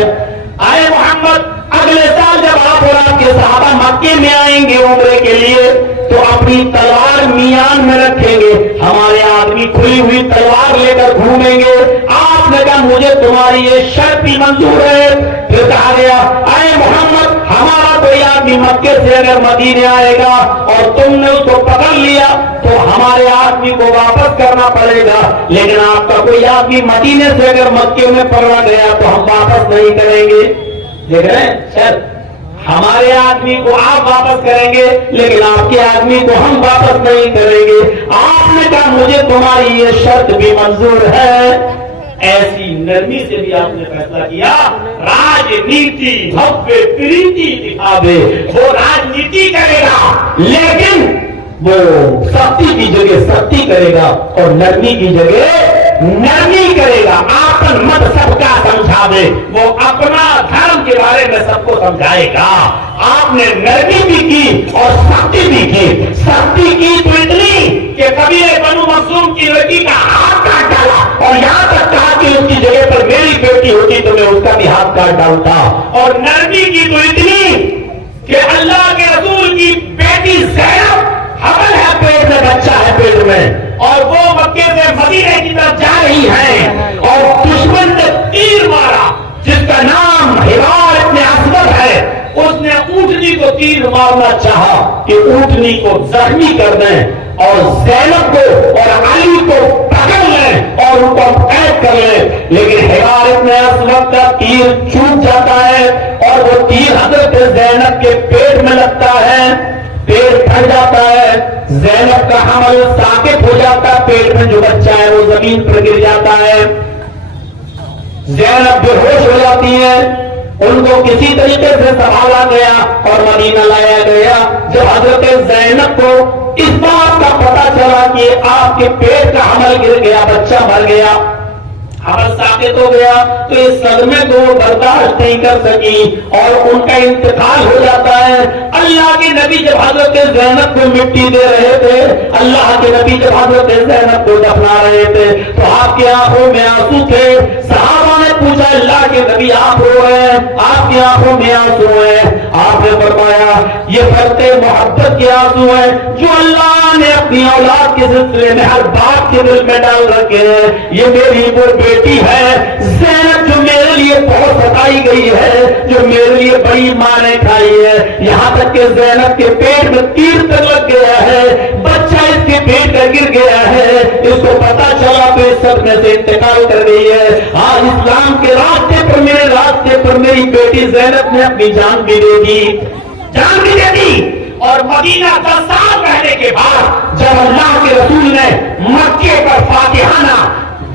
آئے محمد اگلے سال جب आप और आपके सहाबा मक्के में आएंगे उम्रे के लिए तो अपनी तलवार मियान में रखेंगे, हमारे आदमी खुली हुई तलवार लेकर घूमेंगे। आपने कहा मुझे तुम्हारी ये शर्त भी मंजूर है। फिर कहा गया अरे मोहम्मद, हमारा कोई आदमी मक्के से अगर मदीने आएगा और तुमने उसको पकड़ लिया तो हमारे आदमी को वापस करना पड़ेगा, लेकिन आपका कोई आदमी मदीने से अगर मक्के में पकड़ा गया तो हम वापस नहीं करेंगे। देख रहे हैं सर, हमारे आदमी को आप वापस करेंगे लेकिन आपके आदमी को हम वापस नहीं करेंगे। आपने कहा मुझे तुम्हारी ये शर्त भी मंजूर है। ऐसी नरमी से भी आपने फैसला किया। राजनीति भव्य प्रीति दिखावे, वो राजनीति करेगा लेकिन वो सख्ती की जगह सख्ती करेगा और नरमी की जगह नरमी करेगा। आपन मत सबका समझावे, वो अपना धर्म के बारे में सबको समझाएगा। आपने नरमी भी की और सख्ती भी की। सख्ती की तो इतनी कि कभी बनु मखसूम की लड़की का हाथ काट डाला और यहाँ तक कहा कि उसकी जगह पर मेरी बेटी होती तो मैं उसका भी हाथ काट डालता। और नरमी की तो इतनी कि अल्लाह के रसूल की बेटी ज़ैनब हबल है, पेट में बच्चा है पेट में, और वो मक्के से मदीने की तरफ जा रही है और दुश्मन ने तीर मारा जिसका नाम हिबार इब्न असवद है। उसने ऊँटनी को तीर मारना चाहा कि ऊँटनी को जख्मी कर दें और ज़ैनब को और अली को पकड़ लें और उनको कैद कर लें, लेकिन हिबार इब्न असवद का तीर चूक जाता है और वो तीर हजरत ज़ैनब के पेट में लगता है। पेट फट जाता है, ज़ैनब का हमल साकित हो जाता है, पेट में जो बच्चा है वो जमीन पर गिर जाता है। ज़ैनब बेहोश हो जाती है, उनको किसी तरीके से संभाला गया और मदीना लाया गया। जब हजरत ज़ैनब को इस बात का पता चला कि आपके पेट का हमल गिर गया, बच्चा मर गया, हमल साकित हो गया, तो इस सदमे को बर्दाश्त नहीं कर सकी और उनका इंतकाल हो जाता है। अल्लाह के नबी जब हजरत ज़ैनब को मिट्टी दे रहे थे, अल्लाह के नबी जब हजरत ज़ैनब को दफना रहे थे तो आपकी आंखों में आंसू थे। सहाबा ने पूछा अल्लाह के नबी आप रो रहे हैं, आपकी आंखों में आंसू है? आपने फरमाया ये फरते मोहब्बत के आंसू है जो अल्लाह ने अपनी औलाद के सिलसिले में हर बाप के दिल में डाल रखे हैं। ये मेरी वो बेटी है ज़ैनब जो मेरे लिए बहुत सताई गई है, जो मेरे लिए बड़ी मार खाई है, यहाँ तक कि ज़ैनब के पेट में तीर तक लग गया है, बच्चा इसके पेट में गिर गया है, इसको पता चला तो इस सब में से इंतकाल कर गई है। आज इस्लाम के रास्ते पर, मेरे रास्ते पर मेरी बेटी ज़ैनब ने अपनी जान भी दे दी, जान भी दे दी। और मदीना 10 साल रहने के बाद जब अल्लाह के रसूल ने मक्के पर फातिहाना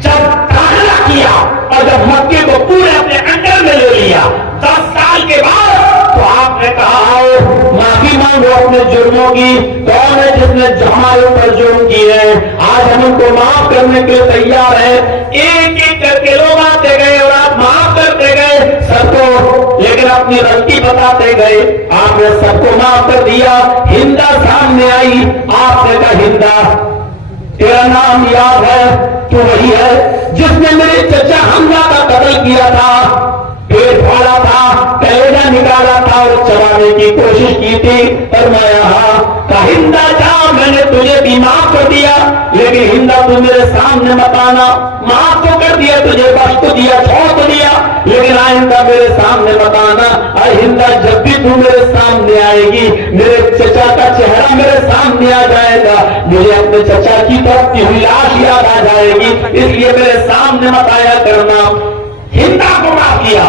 जब दाखिला किया और जब मक्के को पूरे अपने अंडर में ले लिया 10 साल के बाद, तो आपने कहा आओ माफी मांगो अपने जुर्मों की। कौन है जिसने हमारे ऊपर जुर्म किए हैं? आज हम उनको माफ करने के लिए तैयार है। एक एक करके लोग आते गए और आप माफ करते गए सबको, लेकिन अपनी गलती बताते गए। आपने सबको माफ कर दिया। हिंदा सामने आई, आपने कहा हिंदा तेरा नाम याद है? तो वही है जिसने मेरे चचा हमजा का कत्ल किया था, पेट फाड़ा था, कलेजा निकाला था और चबाने की कोशिश की थी। फरमाया हाँ, हिंदा था मैंने तुझे भी माफ कर दिया, लेकिन हिंदा तू मेरे सामने मत आना। माफ तो कर दिया, तुझे बख्श तो दिया, छोड़ तो दिया, लेकिन आइंदा मेरे सामने मत आना। हिंदा जब भी तू मेरे सामने आएगी मेरे चचा का चेहरा मेरे सामने आ जाएगा, मुझे अपने चचा की तरफ की हुई लाश याद आ जाएगी, इसलिए मेरे सामने मत आया करना। हिंदा को माफ किया।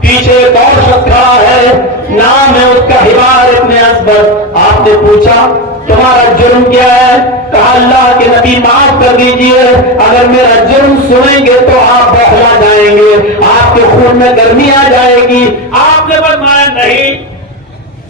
पीछे एक और शख्स खड़ा है, नाम है उसका हिबार इब्न असवद। आपने पूछा तुम्हारा जुर्म क्या है? कहा अल्लाह के नबी माफ कर दीजिए, अगर मेरा जुर्म सुनेंगे तो आप बौखला जाएंगे, आपके खून में गर्मी आ जाएगी। आपने फरमाया नहीं,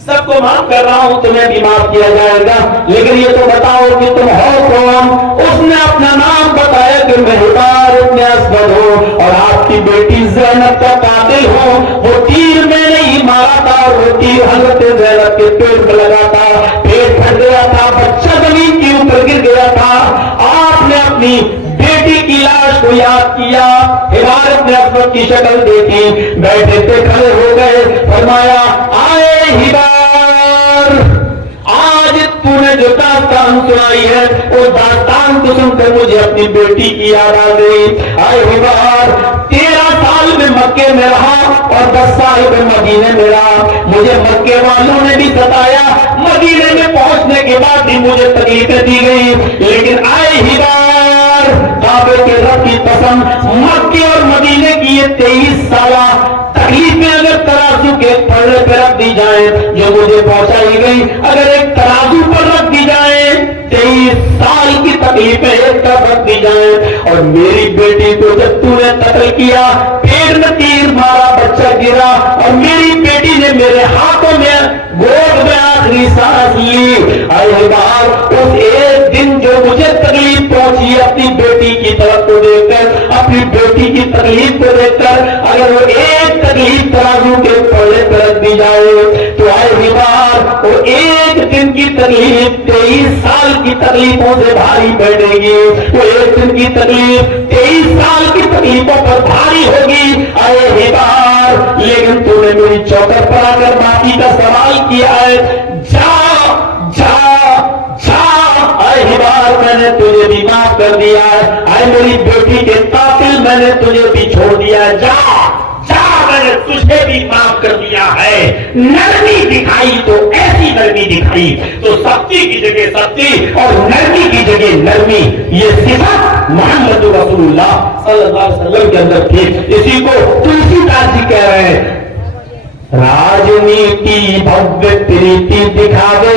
सबको माफ कर रहा हूं, तुम्हें भी माफ किया जाएगा, लेकिन ये तो बताओ कि तुम हो कौन? उसने अपना नाम बताया कि मैं हिबार इब्न असवद हूं और आपकी बेटी ज़ैनब का कातिल हूं। वो तीर में नहीं मारा था, वो तीर हजरत ज़ैनब के पेट में लगा था, पेट फट गया था, बच्चा जमीन के ऊपर गिर गया था। आपने अपनी बेटी की लाश को याद किया, हिबार इब्न असवद की शक्ल देखी, बैठे थे खड़े हो गए, फरमाया आए दास्तान सुनाई है, वो दास्तान को सुनकर मुझे अपनी बेटी की याद आ गई। आए बार 13 साल में मक्के में रहा और 10 साल में मदीने में रहा। मुझे मक्के वालों ने भी सताया, मदीने में पहुंचने के बाद भी मुझे तकलीफें दी गई, लेकिन आए ही बार काबे के रब की कसम, मक्के और मदीने की ये 23 साल तकलीफें अगर तराजू के पल्ले पर रख दी जाए जो मुझे पहुंचाई गई, अगर एक तराजू पर रख दी जाए 23 साल की तकलीफें एक तरफ रख दी जाए, और मेरी बेटी को जब तूने कत्ल किया, पेट में तीर मारा, बच्चा गिरा, और मेरी बेटी ने मेरे हाथों में गोद में आखिरी सांस ली। आए बार उस एक दिन जो मुझे तकलीफ पहुंची अपनी बेटी की तरफ को देखकर, अपनी बेटी की तकलीफ को देखकर, अगर वो एक तकलीफ तराजू के पल्ले पर रख दी जाए तो आए बार वो एक दिन की तकलीफ 23 साल की तकलीफों से भारी बैठेगी। वो एक दिन की तकलीफ 23 साल की तकलीफों पर भारी होगी। आए बार लेकिन तूने मेरी चौखट पर आकर बाकी का सवाल किया है, जा जा जा। आए बार मैंने तुझे भी माफ कर दिया है। आए मेरी बेटी के कातिल मैंने तुझे भी छोड़ दिया है, जा जा, मैंने तुझे भी माफ कर दिया है। नरमी दिखाई तो ऐसी नरमी दिखाई तो सख्ती की जगह सख्ती और नरमी की जगह नरमी, ये सिफत मोहम्मद रसूलुल्लाह सल्लल्लाहु अलैहि वसल्लम के अंदर थी। इसी को तुलसीदास जी कह रहे हैं, राजनीति भव्य प्रीति दिखावे,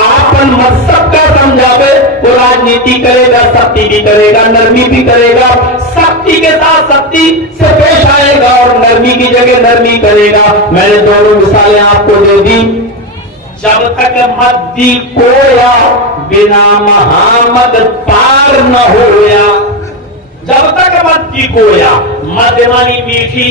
आपन मत सबका समझावे। वो राजनीति करेगा, सख्ती भी करेगा, नरमी भी करेगा, सख्ती के साथ सख्ती से पेश आएगा और नरमी की जगह नरमी करेगा। मैंने दोनों मिसालें आपको दे दी। जब तक मद्दी कोया बिना महामद पार न होया, जब तक मद्दी कोया, मद मानी मीठी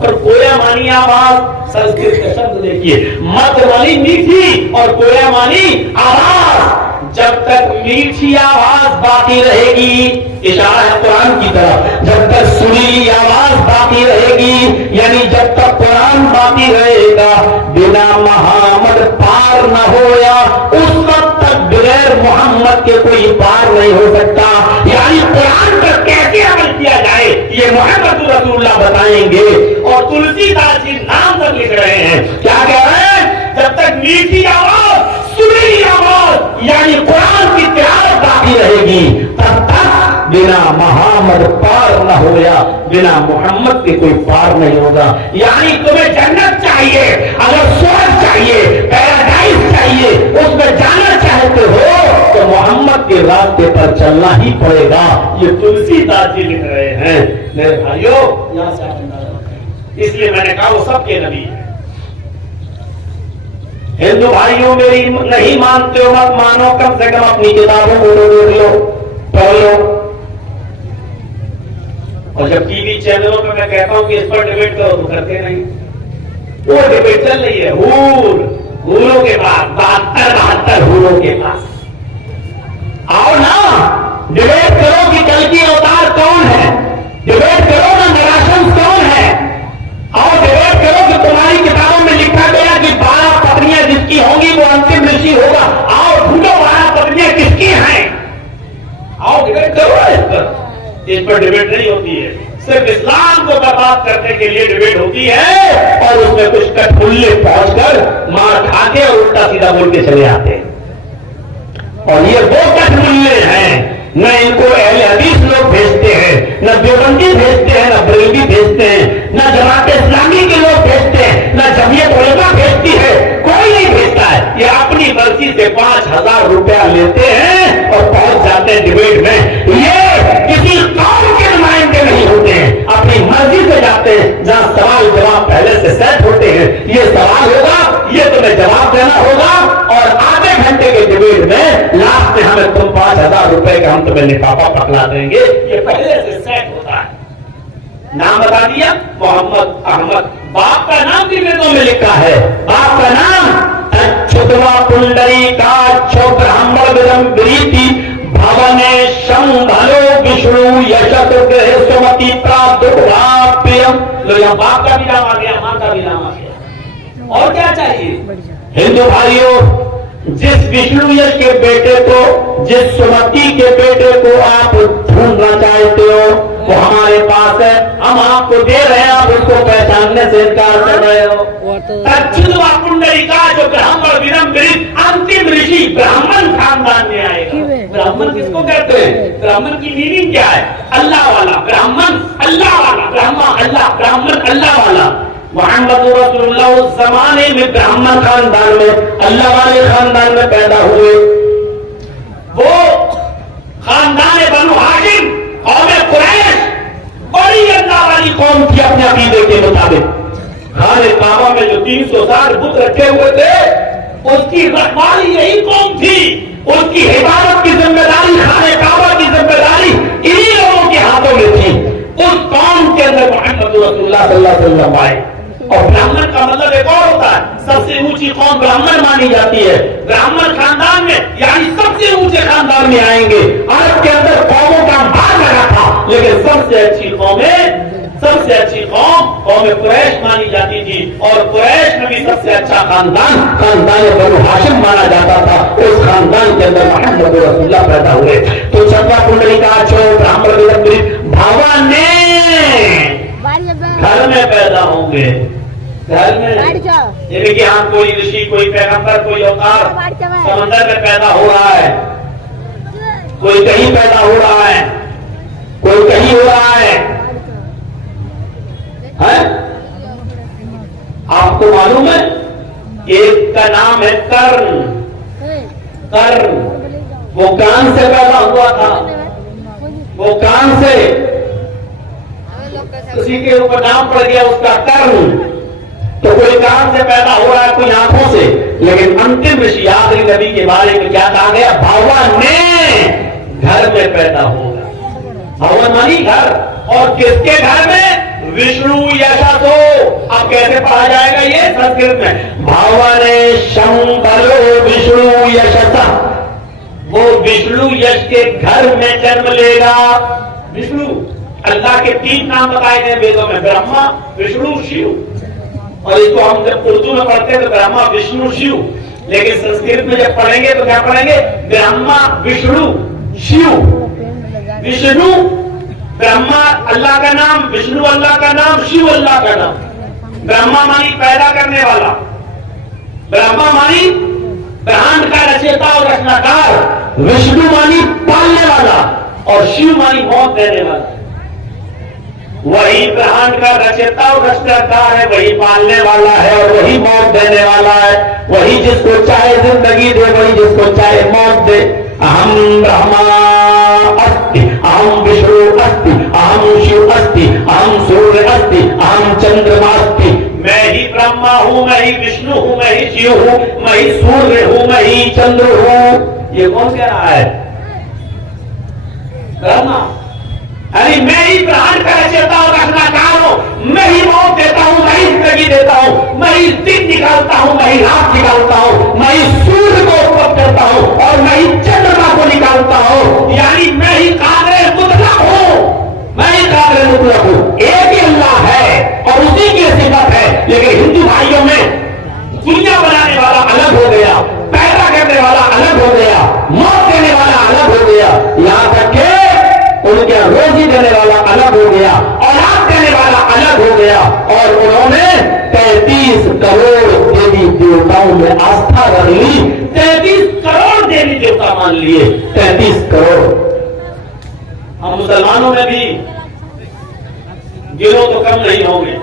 और कोया मानी आवाज। संस्कृत का शब्द देखिए, मद मानी मीठी और कोया मानी आवाज। जब तक मीठी आवाज बाकी रहेगी, इशारा है कुरान की तरफ, जब तक सुरीली आवाज बाकी रहेगी, यानी जब तक कुरान बाकी रहेगा, बिना मोहम्मद पार न होया, उस वक्त तक बगैर मोहम्मद के कोई पार नहीं हो सकता। यानी कुरान पर कैसे अमल किया जाए ये मोहम्मद रसूलुल्लाह बताएंगे। और तुलसीदास जी नाम तक लिख रहे हैं, क्या कह रहे हैं, जब तक मीठी आवाज, सुरीली आवाज यानी कुरान की तिलावत बाकी रहेगी, तब तक बिना मोहम्मद पार न होया, बिना मोहम्मद के कोई पार नहीं होगा। यानी तुम्हें जन्नत चाहिए, अगर स्वर्ग चाहिए, पैराडाइज चाहिए, उसमें जाना चाहते हो तो मोहम्मद के रास्ते पर चलना ही पड़ेगा। ये तुलसीदास जी लिख रहे हैं। मेरे भाइयों, यहां से इसलिए मैंने कहा वो सबके नबी है। हिंदू भाइयों मेरी नहीं मानते हो मत मानो, कम से कम अपनी किताबों को तो देख लो, पढ़ लो। और जब टीवी चैनलों पे मैं कहता हूं कि इस पर डिबेट करो तो करते नहीं। वो डिबेट चल रही है हूरों के पास, 72 हूरों के पास। आओ ना, डिबेट करो कि कल की अवतार कौन है, डिबेट करो ना नराशंस कौन है। आओ डिबेट करो कि तुम्हारी किताबों में लिखा गया कि 12 पत्नियां जिसकी होंगी वो अंतिम ऋषि होगा। आओ ढूंढो 12 पत्नियां किसकी हैं। आओ डिबेट करो इस पर डिबेट नहीं होती है, सिर्फ इस्लाम को बर्बाद करने के लिए डिबेट होती है। और उसमें कुछ कठपुल्ले पहुंचकर मार खा के और उल्टा सीधा बोल के चले आते हैं। और ये वो कठपुल्ले हैं, न इनको अहले हदीस लोग भेजते हैं, न देवबंदी भेजते हैं, न बरेलवी भेजते हैं, न जमात इस्लामी के लोग भेजते हैं, न जमीयत उलमा भेजती है, कोई नहीं भेजता है। ये अपनी मर्जी से 5000 रुपया लेते हैं और पहुंच जाते हैं डिबेट में। ये किसी कौम के नुमाइंदे नहीं होते हैं, अपनी मर्जी से जाते हैं। जहां सवाल जवाब पहले से सेट होते हैं, ये सवाल होगा, ये तुम्हें जवाब देना होगा, और आधे घंटे के डिबेट में लास्ट में हमें तुम 5000 रुपए का हम तुम्हें लिफाफा पकड़ा देंगे, ये पहले से सेट होता है। नाम बता दिया मोहम्मद अहमद, बाप का नाम भी वेदों में लिखा है। बाप का नाम अच्युतवा पुंडरी का ब्राह्मण विदम प्रीति भवने शंभलो विष्णु यशत ग्रह सुमति प्राप्तम। लो यहाँ बाप का भी नाम आ गया, मां का भी नाम आ गया, और क्या चाहिए। हिंदू भाइयों, जिस विष्णु यश के बेटे को, जिस सुमति के बेटे को आप ढूंढना चाहते हो वो हमारे पास है, हम आपको दे रहे हैं, आप उसको पहचानने से इनकार कर रहे हो। तच्छुद्वा पुंडरीका जो ब्राह्मण विनम्रित अंतिम ऋषि ब्राह्मण खानदान में आएगा। ब्राह्मण किसको कहते हैं? ब्राह्मण की मीनिंग क्या है? अल्लाह वाला ब्राह्मण, अल्लाह वाला ब्राह्मण, अल्लाह ब्राह्मण अल्लाह वाला। मोहम्मद रसूलुल्लाह उस जमाने में ब्राह्मण खानदान में, अल्लाह वाले खानदान में पैदा हुए। वो खानदान बनु हाशिम, कौम कुरैश, बड़ी अल्लाह वाली कौम थी अपने अकीदे के मुताबिक। खाने काबा में जो 360 बुत रखे हुए थे उसकी रखवाली यही कौम थी। उसकी हिफाजत की जिम्मेदारी, खाने काबा की जिम्मेदारी इन्हीं लोगों के हाथों में थी। उस कौम के अंदर मोहम्मद रसूलुल्लाह सल्लल्लाहु अलैहि वसल्लम आए। और ब्राह्मण का मतलब एक और होता है, सबसे ऊंची कौम ब्राह्मण मानी जाती है। ब्राह्मण खानदान में यानी सबसे ऊंचे खानदान में आएंगे। अरब के अंदर कौमों का भाग लगा था, लेकिन सबसे अच्छी कौमें, सबसे अच्छी कौम कौम कुरैश मानी जाती थी। और कुरैश में भी सबसे अच्छा खानदान खानदान बनु हाशिम माना जाता था। उस खानदान के अंदर मोहम्मद रसूलुल्लाह पैदा हुए। तो छठवां कुंडलिका छो ब्राह्मण भगवान ने घर में पैदा होंगे, घर में। यानी कि यहाँ कोई ऋषि, कोई पैगंबर, कोई अवतार समंदर में पैदा हो रहा है, कोई कहीं पैदा हो रहा है, कोई कहीं हो रहा है, आपको मालूम है? एक का नाम है कर्ण। कर्ण वो कान से पैदा हुआ था, वो कान से, उसी के ऊपर नाम पड़ गया उसका कर्ण। तो कोई कान से पैदा हो रहा है, कोई आंखों से। लेकिन अंतिम ऋषि आखिरी नबी के बारे में क्या कहा गया? भगवान ने घर में पैदा होगा। भगवान मानी घर, और किसके घर में? विष्णु यशसो। अब कैसे पढ़ा जाएगा ये संस्कृत में? भगवान शंकरो विष्णु यशसा। वो विष्णु यश के घर में जन्म लेगा। विष्णु, अल्लाह के 3 नाम बताए गए वेदों में, ब्रह्मा, विष्णु, शिव। और इसको हम जब उर्दू में पढ़ते हैं तो ब्रह्मा विष्णु शिव, लेकिन संस्कृत में जब पढ़ेंगे तो क्या पढ़ेंगे? ब्रह्मा विष्णु शिव। विष्णु ब्रह्मा अल्लाह का नाम, विष्णु अल्लाह का नाम, शिव अल्लाह का नाम। ब्रह्मा मानी पैदा करने वाला, ब्रह्मा मानी ब्रह्मांड का रचयिता और रचनाकार, विष्णु मानी पालने वाला, और शिव मानी मौत देने वाला। वही ब्रह्मांड का रचयिता और रचनाकार है, वही पालने वाला है और वही मौत देने वाला है। वही जिसको चाहे जिंदगी दे, वही जिसको चाहे मौत दे। अहम ब्रह्मा अस्ति, अहम विष्णु अस्ति, अहम शिव अस्ति, अहम सूर्य अस्ति, अहम चंद्रमा अस्ति। मैं ही ब्रह्मा हूँ, मैं ही विष्णु हूँ, मैं ही शिव हूँ, मैं ही सूर्य हूँ, मैं ही चंद्र हूँ। ये कौन कह रहा है? ब्रह्मा। अरे मैं ही ब्रह्मांड का रचयिता और रचनाकार हूँ, मैं ही मौत देता हूँ, मैं ही जिंदगी देता हूँ, मैं ही दिन निकालता हूँ, मैं ही रात निकालता हूँ, मैं ही सूर्य को उत्पन्न करता हूँ और मैं ही चंद्रमा को निकालता हूँ। यानी मैं ही कादिर मुतलक हूँ, मैं ही कादिर मुतलक हूँ। एक ही अल्लाह है और उसी की सिफत है। लेकिन हिंदू भाइयों में दुनिया बनाने वाला अलग हो गया, पैदा करने वाला अलग हो गया, मौत देने वाला अलग हो गया, यहाँ तक के उनके रोजी देने वाला अलग हो गया, औलाद देने वाला अलग हो गया। और उन्होंने 33 करोड़ देवी देवताओं में आस्था रख ली। 33 करोड़ देवी देवता मान लिए, 33 करोड़। हम मुसलमानों में भी गिरो तो कम नहीं होंगे।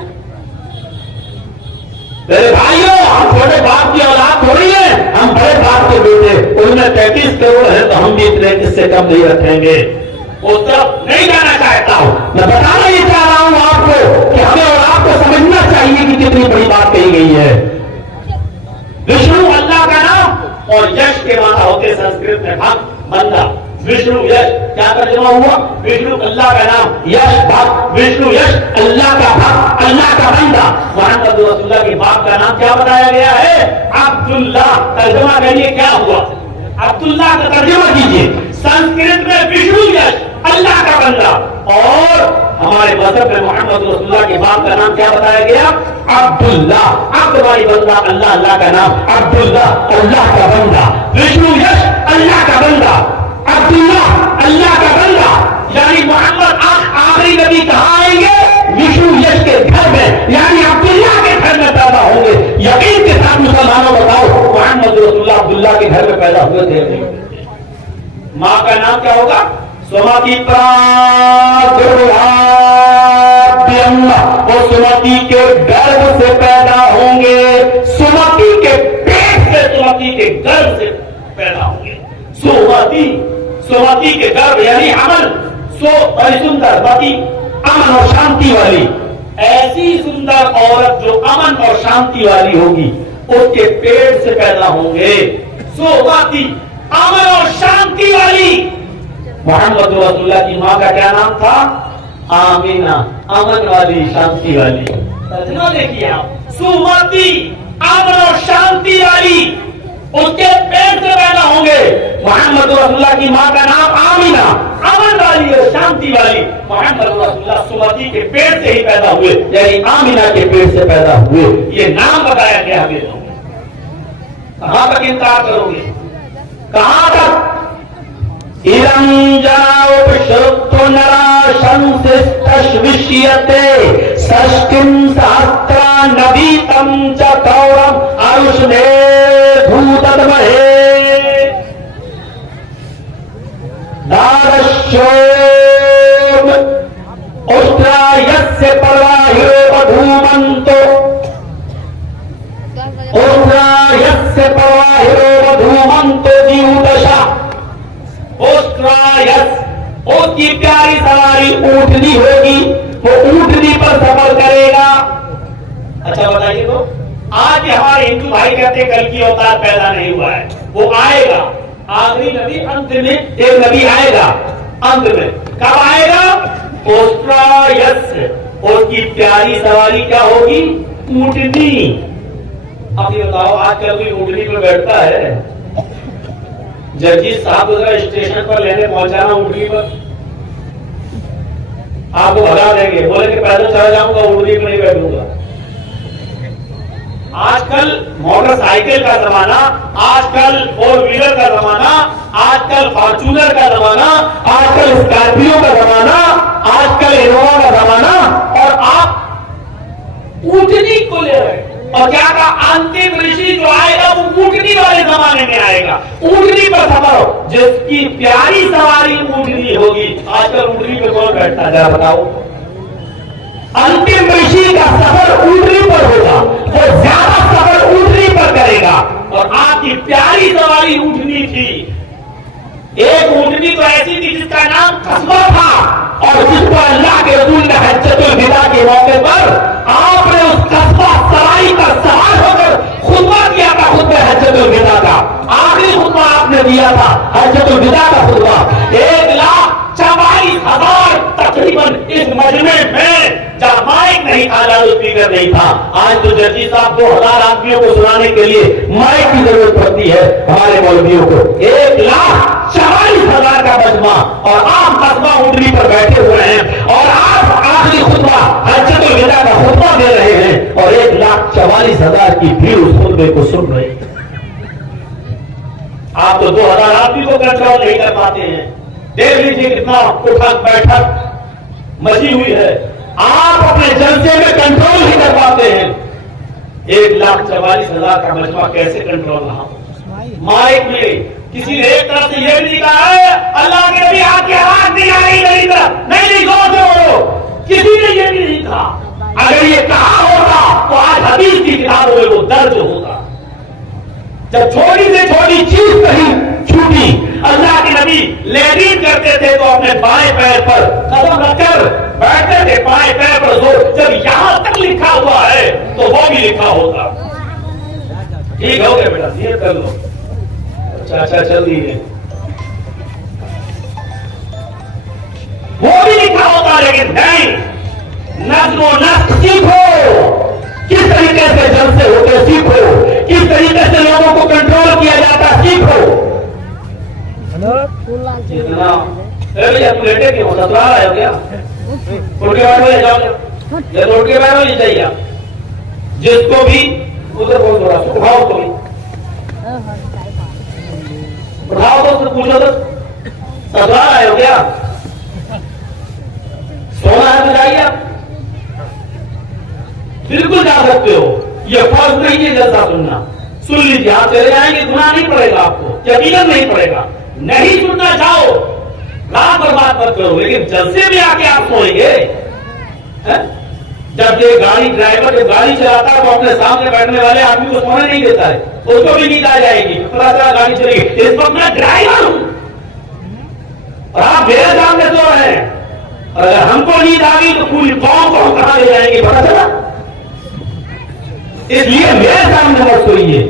मेरे भाइयों, हम छोटे बाप की औलाद थोड़ी है, हम बड़े बाप के बेटे। उनमें 33 करोड़ है तो हम भी इतने किससे कम नहीं रखेंगे। उस तरफ नहीं जाना चाहता हूं, मैं बताना ही चाह रहा हूं आपको कि हमें और आपको समझना चाहिए कि कितनी बड़ी बात कही गई है। विष्णु अल्लाह का नाम और यश के माना होते संस्कृत में भक्त, बंदा। विष्णु यश क्या तर्जुमा हुआ? विष्णु अल्लाह का नाम, यश भक्त। विष्णु यश अल्लाह का भक्त, अल्लाह का बंदा। मोहम्मद रसूलुल्लाह के बाप का नाम क्या बताया गया है? अब्दुल्ला। तर्जुमा करिए क्या हुआ? अब्दुल्ला का तर्जुमा कीजिए। संस्कृत में विष्णु यश अल्लाह का बंदा और ہمارے مذہب میں محمد رسول اللہ کے باپ کا نام کیا بتایا گیا؟ عبداللہ. عبد والی بندہ، اللہ اللہ کا نام عبداللہ، اللہ کا بندہ. وشنو یش اللہ کا بندہ، عبداللہ اللہ کا بندہ. یعنی محمد آخری نبی کہاں آئیں گے؟ وشنو یش کے گھر میں، یعنی عبداللہ کے گھر میں پیدا ہوں گے. یقین کے ساتھ مسلمانوں بتاؤ محمد رسول اللہ عبداللہ کے گھر میں پیدا ہوئے تھے. ماں کا نام کیا ہوگا؟ سمتی وہ سمتی کے گرب سے پیدا ہوں گے، سمتی کے پیٹ سے، سمتی کے گرب سے پیدا ہوں گے. سمتی کے گرب یعنی امن، بڑی سندر متی، امن اور شانتی والی. ایسی سندر عورت جو امن اور شانتی والی ہوگی اس کے پیٹ سے پیدا ہوں گے. سمتی امن اور شانتی والی. محمد رسول اللہ کی ماں کا کیا نام تھا؟ آمینہ، امن والی، شانتی والی. ترجمہ دیکھیے آپ، سمتی امن اور شانتی والی، اس کے پیٹ سے پیدا ہوں گے. محمد رسول اللہ کی ماں کا نام آمینہ، امن والی اور شانتی والی. محمد رسول اللہ سمتی کے پیٹ سے ہی پیدا ہوئے، یعنی آمینہ کے پیٹ سے پیدا ہوئے. یہ نام بتایا گیا ہمیں. کہاں تک انکار کرو گے؟ کہاں تک؟ اس کی پیاری سواری اونٹنی ہوگی، وہ اونٹنی پر سفر کرے گا. اچھا بتائیے تو آج ہمارے ہندو بھائی کہتے ہیں کل کی اوتار پیدا نہیں ہوا ہے، وہ آئے گا. آخری نبی انت میں ایک نبی آئے گا، انت میں کب آئے گا؟ اس کی پیاری سواری کیا ہوگی؟ اونٹنی. اب یہ بتاؤ آج کل کوئی اونٹنی پر بیٹھتا ہے؟ ججی صاحب ذرا اسٹیشن پر لینے پہنچانا اونٹنی پر، آپ کو بھگا دیں گے، بولے کہ پیدل چلا جاؤں گا، اونٹنی پر نہیں بیٹھوں گا. آج کل موٹر سائیکل کا زمانہ، آج کل فور ویلر کا زمانہ، آج کل فارچونر کا زمانہ، آج کل اسکارپیو کا زمانہ، آج کل انووا کا زمانہ، اور آپ اونٹنی کو لے رہے. اور کیا کہا؟ انتم رشی جو آئے گا وہ اونٹنی والے زمانے میں آئے گا. اونٹنی پر سفر ہو، جس کی پیاری سواری اونٹنی ہوگی. آج کل اونٹنی پہ کون بیٹھتا ہے ذرا بتاؤ؟ انتم رشی کا سفر اونٹنی پر ہوگا، وہ زیادہ سفر اونٹنی پر کرے گا. اور آپ کی پیاری سواری اونٹنی تھی. ایک اونٹنی تو ایسی تھی جس کا نام قصبہ تھا، اور جس پر اللہ کے رسول نے حجۃ الوداع کے موقع پر آپ نے اس قصبہ سواری پر سوار ہو کر خطبہ کیا تھا. خطبہ حجۃ الوداع کا آخری خطبہ آپ نے دیا تھا، حجۃ الوداع کا خطبہ. 1,44,000 تقریباً اس مجمع میں جہاں مائک نہیں تھا، لاؤڈ اسپیکر نہیں تھا. آج تو ججی صاحب 2,000 آدمیوں کو سنانے کے لیے مائک کی ضرورت پڑتی ہے ہمارے مولویوں کو. 1,44,000 کا مجمع، اور آپ قصبہ اونٹنی پر بیٹھے ہوئے ہیں، اور آپ آخری خطبہ حجۃ الوداع کا خطبہ دے رہے ہیں، اور 1,44,000 کی بھیڑ اس خطبے کو سن رہی ہے. آپ تو 2,000 آدمی کو کنٹرول نہیں کر پاتے ہیں. دیکھ لیجیے کتنا اٹھک بیٹھک مچی ہوئی ہے. آپ اپنے جلسے میں کنٹرول نہیں کر پاتے ہیں. 1,44,000 کا مجمع کیسے کنٹرول رہا؟ مائک میں کسی نے ایک طرف سے یہ بھی کہا ہے اللہ کے نبی آپ کی آواز نہیں آ رہی، نہیں زور سے بولو. کسی نے یہ بھی نہیں کہا. اگر یہ کہا ہوتا تو آج حدیث کی کتابوں میں وہ درج ہوتا. جب چھوٹی سے چھوٹی چیز کہیں چھوٹی، اللہ کے نبی لیڈین کرتے تھے تو اپنے بائیں پیر پر قدم رکھ کر بیٹھتے تھے، بائیں پیر پر زور. جب یہاں تک لکھا ہوا ہے تو وہ بھی لکھا ہوتا. ٹھیک ہو گیا بیٹا، نیت کر لو. اچھا چل رہی ہے، وہ بھی لکھا ہوتا، لیکن نہیں. نظم و نسق سیکھو، کس طریقے سے جلسے ہوتے سیکھو، کس طریقے سے لوگوں کو کنٹرول کیا جاتا سیکھو. اتنا بھیا تم لیٹے کیوں سسرال آئے ہو کیا؟ اٹھ کے بیٹھو یا جاؤ یا تو اٹھ کے بیٹھو نہیں چاہیے جس کو بھی ادھر بول تھوڑا سا اٹھاؤ تو بھی اٹھاؤ تو اس سے پوچھو تو سسرال آئے ہو کیا؟ سونا ہے تو جائیے آپ بالکل جا سکتے ہو. یہ فرض نہیں ہے جلسہ سننا. سن لیجیے آپ چلے جائیں گے گناہ نہیں پڑے گا آپ کو یقیناً نہیں پڑے گا. نہیں سننا چاہو رات برباد مت کرو لیکن جلسے میں آ کے آپ سوئیں گے. جب یہ گاڑی ڈرائیور جو گاڑی چلاتا ہے وہ اپنے سامنے بیٹھنے والے آدمی کو سونے نہیں دیتا ہے اس کو بھی نیند آ جائے گی پتا چلا گاڑی چلے گی. اس وقت میں ڈرائیور ہوں اور آپ میرے سامنے سو رہے ہیں. اگر ہم کو نیند آ گئی تو پوری قوم کو ہم کہاں لے جائیں گے پتا چلا. اس لیے میرے سامنے مت سوئیے.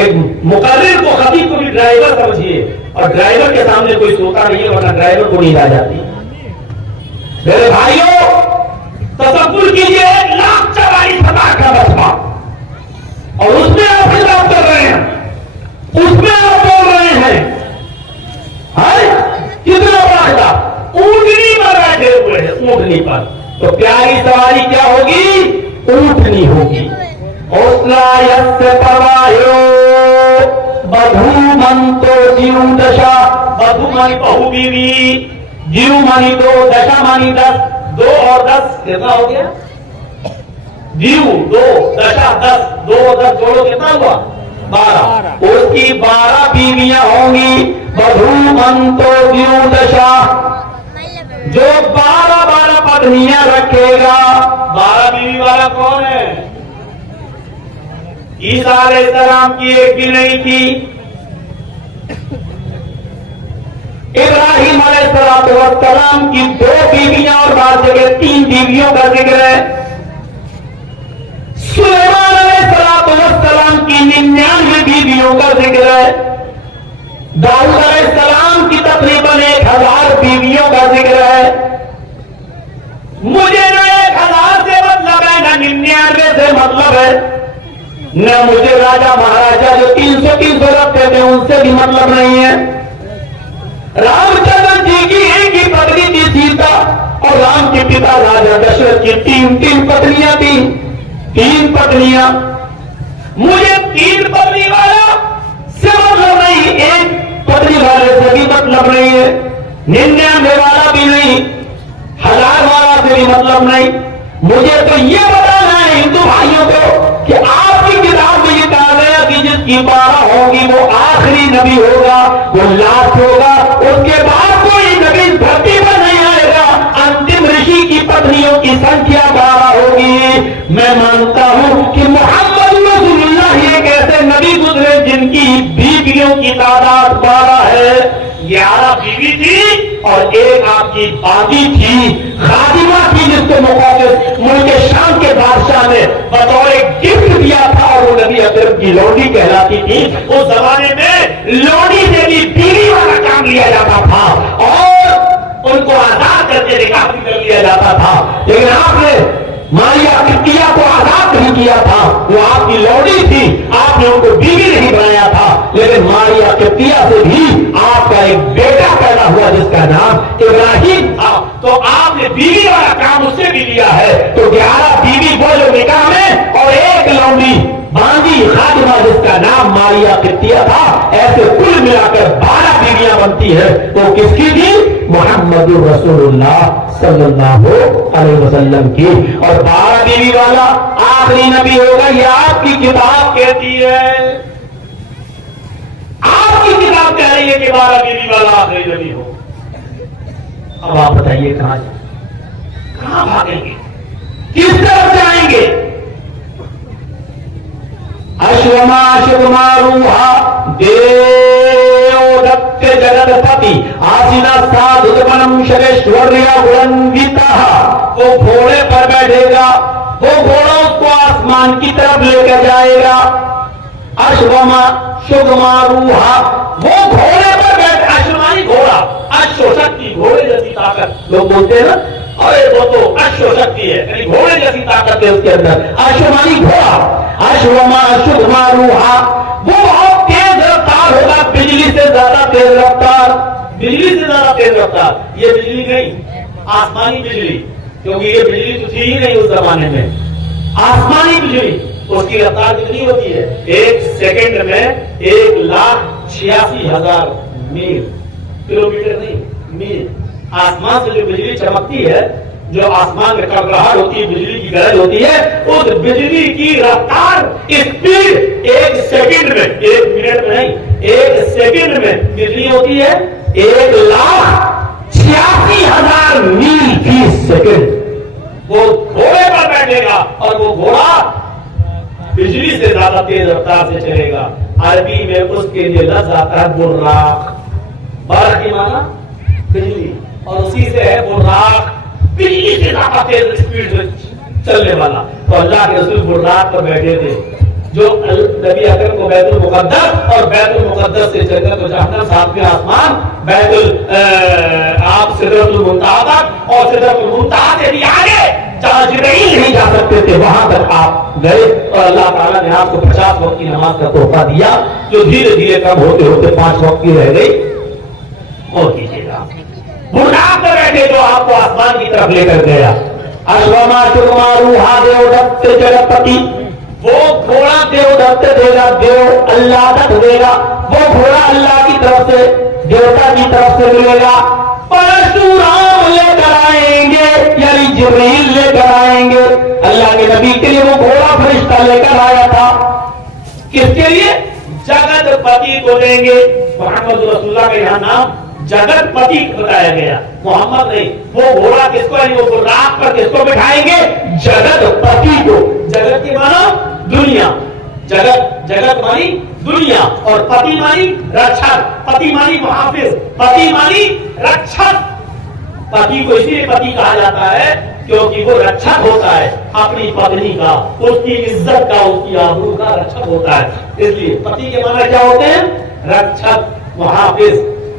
ایک مقرر کو خطیب کو بھی ڈرائیور سمجھیے اور ڈرائیور کے سامنے کوئی سوتا نہیں ہے ورنہ ڈرائیور کو نیند آ جاتی ہے. میرے بھائیوں تصور کیجیے 1,44,000 کا رقبہ اور اس میں آپ خطاب کر رہے ہیں اس میں آپ بول رہے ہیں کتنا بڑا اونٹنی پر بیٹھے ہوئے ہیں اونٹنی پر تو پیاری سواری کیا ہوگی؟ اونٹنی ہوگی. اوسلا یس پروایو بدھو من تو جیو دشا. بدھو مانی بہو بیوی جیو مانی 2 دشا مانی 10 2 اور 10 کتنا ہو گیا؟ جیو 2 دشا 10 2 اور 10 جوڑو کتنا ہوا؟ 12. اس کی 12 بیویاں ہوں گی. بدھو من تو جیو دشا جو 12 پتنیاں رکھے گا. 12 بیوی والا کون ہے؟ عیسیٰ علیہ السلام کی ایک بھی نہیں تھی. ابراہیم علیہ السلام کی 2 بیویاں اور بعض جگہ 3 بیویوں کا ذکر ہے. سلیمان علیہ السلام کی 99 بیویوں کا ذکر ہے. داؤد علیہ السلام کی تقریباً 1000 بیویوں کا ذکر ہے. مجھے نہ 1000 سے مطلب ہے نہ 99 سے مطلب ہے نہ مجھے راجا مہاراجا جو 300 رکھتے تھے ان سے بھی مطلب نہیں ہے. رام چندر جی کی ایک ہی پتنی تھی سیتا اور رام کے پتا راجا دشرتھ کی 3 پتنیاں تھیں. 3 پتنیاں. مجھے 3 پتنی والا سے مطلب نہیں 1 پتنی والے سے بھی مطلب نہیں ہے. 99 والا بھی نہیں 1000 والا سے بھی مطلب نہیں. مجھے تو یہ بتانا ہے ہندو بھائیوں کو کہ آپ کی کتاب میں یہ کہا گیا کہ جس کی 12 ہوگی وہ آخری نبی ہوگا وہ لاسٹ ہوگا. اس کے بعد کوئی نبی دھرتی پر نہیں آئے گا. انتم رشی کی پتنیوں کی سنکھیا 12 ہوگی. میں مانتا ہوں کہ محمد رسول اللہ ایک ایسے نبی گزرے جن کی بیویوں کی تعداد 12 ہے. 11 بیوی تھی اور ایک آپ کی باقی تھی خادمہ تھی جس کو ملک شام کے بادشاہ نے بطور گفٹ دیا تھا اور وہ نبی اکرم کی لونڈی کہلاتی تھی. اس زمانے میں لونڈی سے بھی بیوی والا کام لیا جاتا تھا اور ان کو آزاد کر کے نکاح بھی کر لیا جاتا تھا. لیکن آپ نے ماریا قبطیہ کو آزاد نہیں کیا تھا. وہ آپ کی لونڈی تھی آپ نے ان کو بیوی نہیں بنایا تھا. لیکن ماریا قبطیہ سے بھی آپ کا ایک بیٹا پیدا ہوا جس کا نام ابراہیم تھا. تو آپ نے بیوی والا کام اس سے بھی لیا ہے. تو 11 بیوی وہ جو نکاح میں اور ایک لونڈی باندھی خادمہ جس کا نام ماریا قبطیہ تھا. ایسے کل ملا کر 12 بیویاں بنتی ہے. وہ کس کی تھی؟ محمد رسول اللہ صلی اللہ علیہ وسلم کی. اور 12 بیوی والا آخری نبی ہوگا یہ آپ کی کتاب کہتی ہے. آپ کی کتاب کہہ رہی ہے کہ 12 بیوی والا آخری نبی ہو. اب آپ بتائیے کہاں بھاگیں گے کس طرف جائیں گے؟ اشوما شما روحا دیو دت جگدپتی آسینا سادھتمنم شریشوریا گلنویتا. وہ گھوڑے پر بیٹھے گا. وہ گھوڑا اس کو آسمان کی طرف لے کر جائے گا. اشوما شما روحا وہ گھوڑے پر بیٹھ اشمانی گھوڑا اشو شکتی گھوڑے جیسی طاقت لوگ بولتے ہیں نا ارے وہ تو اشو شکتی ہے یعنی گھوڑے جیسی طاقت ہے اس کے اندر. اشمانی گھوڑا اشوما شما روحا وہ بہت تیز رفتار ہوگا بجلی سے زیادہ تیز رفتار. बिजली से ज्यादा तेज रफ्तार। ये बिजली नहीं, आसमानी बिजली, क्योंकि ये बिजली तो थी ही नहीं उस जमाने में। आसमानी बिजली, उसकी रफ्तार कितनी होती है? 1 सेकंड में 1,86,000 मील, किलोमीटर नहीं, मील। आसमान से जो बिजली चमकती है, जो आसमान में कड़कड़ाहट होती है, बिजली की गरज होती है, उस बिजली की रफ्तार, स्पीड 1 सेकंड में, 1 मिनट में नहीं, 1 सेकंड में कितनी होती है? 1,86,000 मील फी सेकंड। वो घोड़े पर बैठेगा और वो घोड़ा बिजली से ज्यादा तेज रफ्तार से चलेगा। अरबी में उसके लिए लफ्ज आता है बुर्राक। बारह की माना बिजली, और उसी से है बुर्राक, बिजली से ज्यादा तेज स्पीड में चलने वाला। तो अल्लाह के रसूल बुर्राक पर बैठे थे, जो नबी अकरम को बैतुल मुकद्दस और बैतुल मुकद्दस से जन्नत और जहन्नम, सातवें आसमान, बैतुल आप सिदरतुल मुंतहा तक, और सिदरतुल मुंतहा से भी आगे जहां जिब्रील नहीं जा सकते थे, वहां तक आप गए। और अल्लाह ताला ने आपको 50 वक्त की नमाज का तोहफा दिया, जो धीरे धीरे कम होते होते 5 वक्त की रह गई। और कीजिएगा बुर्राक पर बैठे, जो आपको आसमान की तरफ लेकर गया। अश्वमा चुमारूहा देवदत्त जगतपति, वो घोड़ा देवदत्त देगा, देव अल्लाह दत्त देगा। वो घोड़ा अल्लाह की तरफ से, देवता की तरफ से मिलेगा। परशुराम लेकर आएंगे, यानी जिब्रील लेकर आएंगे। अल्लाह के नबी के लिए वो घोड़ा फरिश्ता लेकर आया था। किसके लिए? जगतपति को देंगे। मोहम्मद रसूलुल्लाह का यहाँ नाम जगतपति बताया गया, मोहम्मद नहीं। वो घोड़ा किसको, वो बुर्राक पर किसको बिठाएंगे? जगतपति को। जगत की माना दुनिया, जगत, जगत मानी दुनिया, और पति मानी रक्षक, पति मानी मुहाफिज, पति मानी रक्षक। पति को इसलिए पति कहा जाता है क्योंकि वो रक्षक होता है अपनी पत्नी का, उसकी इज्जत का, उसकी आबरू का रक्षक होता है। इसलिए पति के माना क्या होते हैं? रक्षक, मुहाफिज।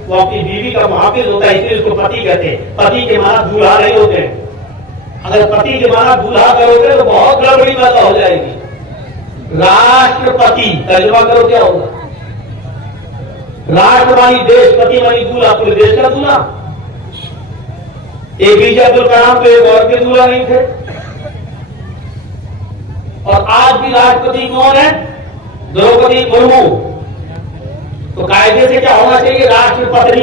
वो अपनी बीवी का मुहाफिज होता है, इसलिए उसको पति कहते हैं। पति के माना दूल्हा नहीं होते हैं। अगर पति के माना दूल्हा करोगे तो बहुत गड़बड़ी पैदा हो जाएगी। राष्ट्रपति तर्जुमा करो क्या होगा? राष्ट्र मानी देश, पति मानी दूल्हा, पूरे देश का दूल्हा। एपीजे अब्दुल कलाम तो एक और के दूल्हा नहीं थे। और आज भी राष्ट्रपति कौन है? द्रौपदी मुर्मू। तो कायदे से क्या होना चाहिए? राष्ट्रपति।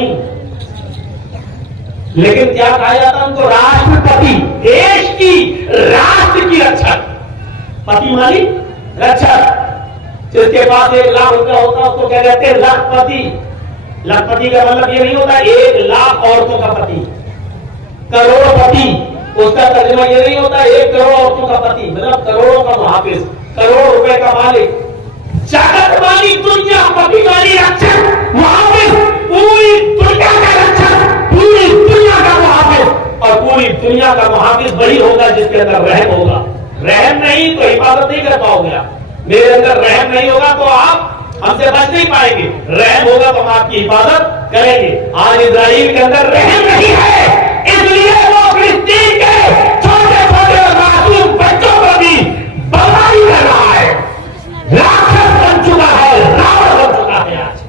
लेकिन क्या कहा जाता है उनको? राष्ट्रपति, देश की, राष्ट्र की रक्षक। पति मानी रक्षक। जिसके पास 1 लाख रुपया होता है उसको क्या कहते हैं? लाखपति। लाखपति का मतलब ये नहीं होता 1 लाख औरतों का पति। करोड़पति, उसका तर्जुमा ये नहीं होता 1 करोड़ औरतों का पति, मतलब करोड़ों का मुहाफिज, करोड़ रुपए का मालिक। जगत वाली दुनिया, पति वाली रक्षक, मुहाफिज, पूरी दुनिया का रक्षक, पूरी दुनिया का मुहाफिज। और पूरी दुनिया का मुहाफिज वही होगा जिसके अंदर रहम होगा। रहम नहीं तो हिफाजत नहीं कर पाओगे आप। मेरे अंदर रहम नहीं होगा तो आप हमसे बच नहीं पाएंगे। रहम होगा तो हम आपकी हिफाजत करेंगे। आज इजराइल के अंदर रहम नहीं है, इसलिए वो फिलिस्तीन के छोटे छोटे मासूम बच्चों पर भी बर्बादी कर रहा है। राक्षस बन चुका है, रावण बन चुका है आज।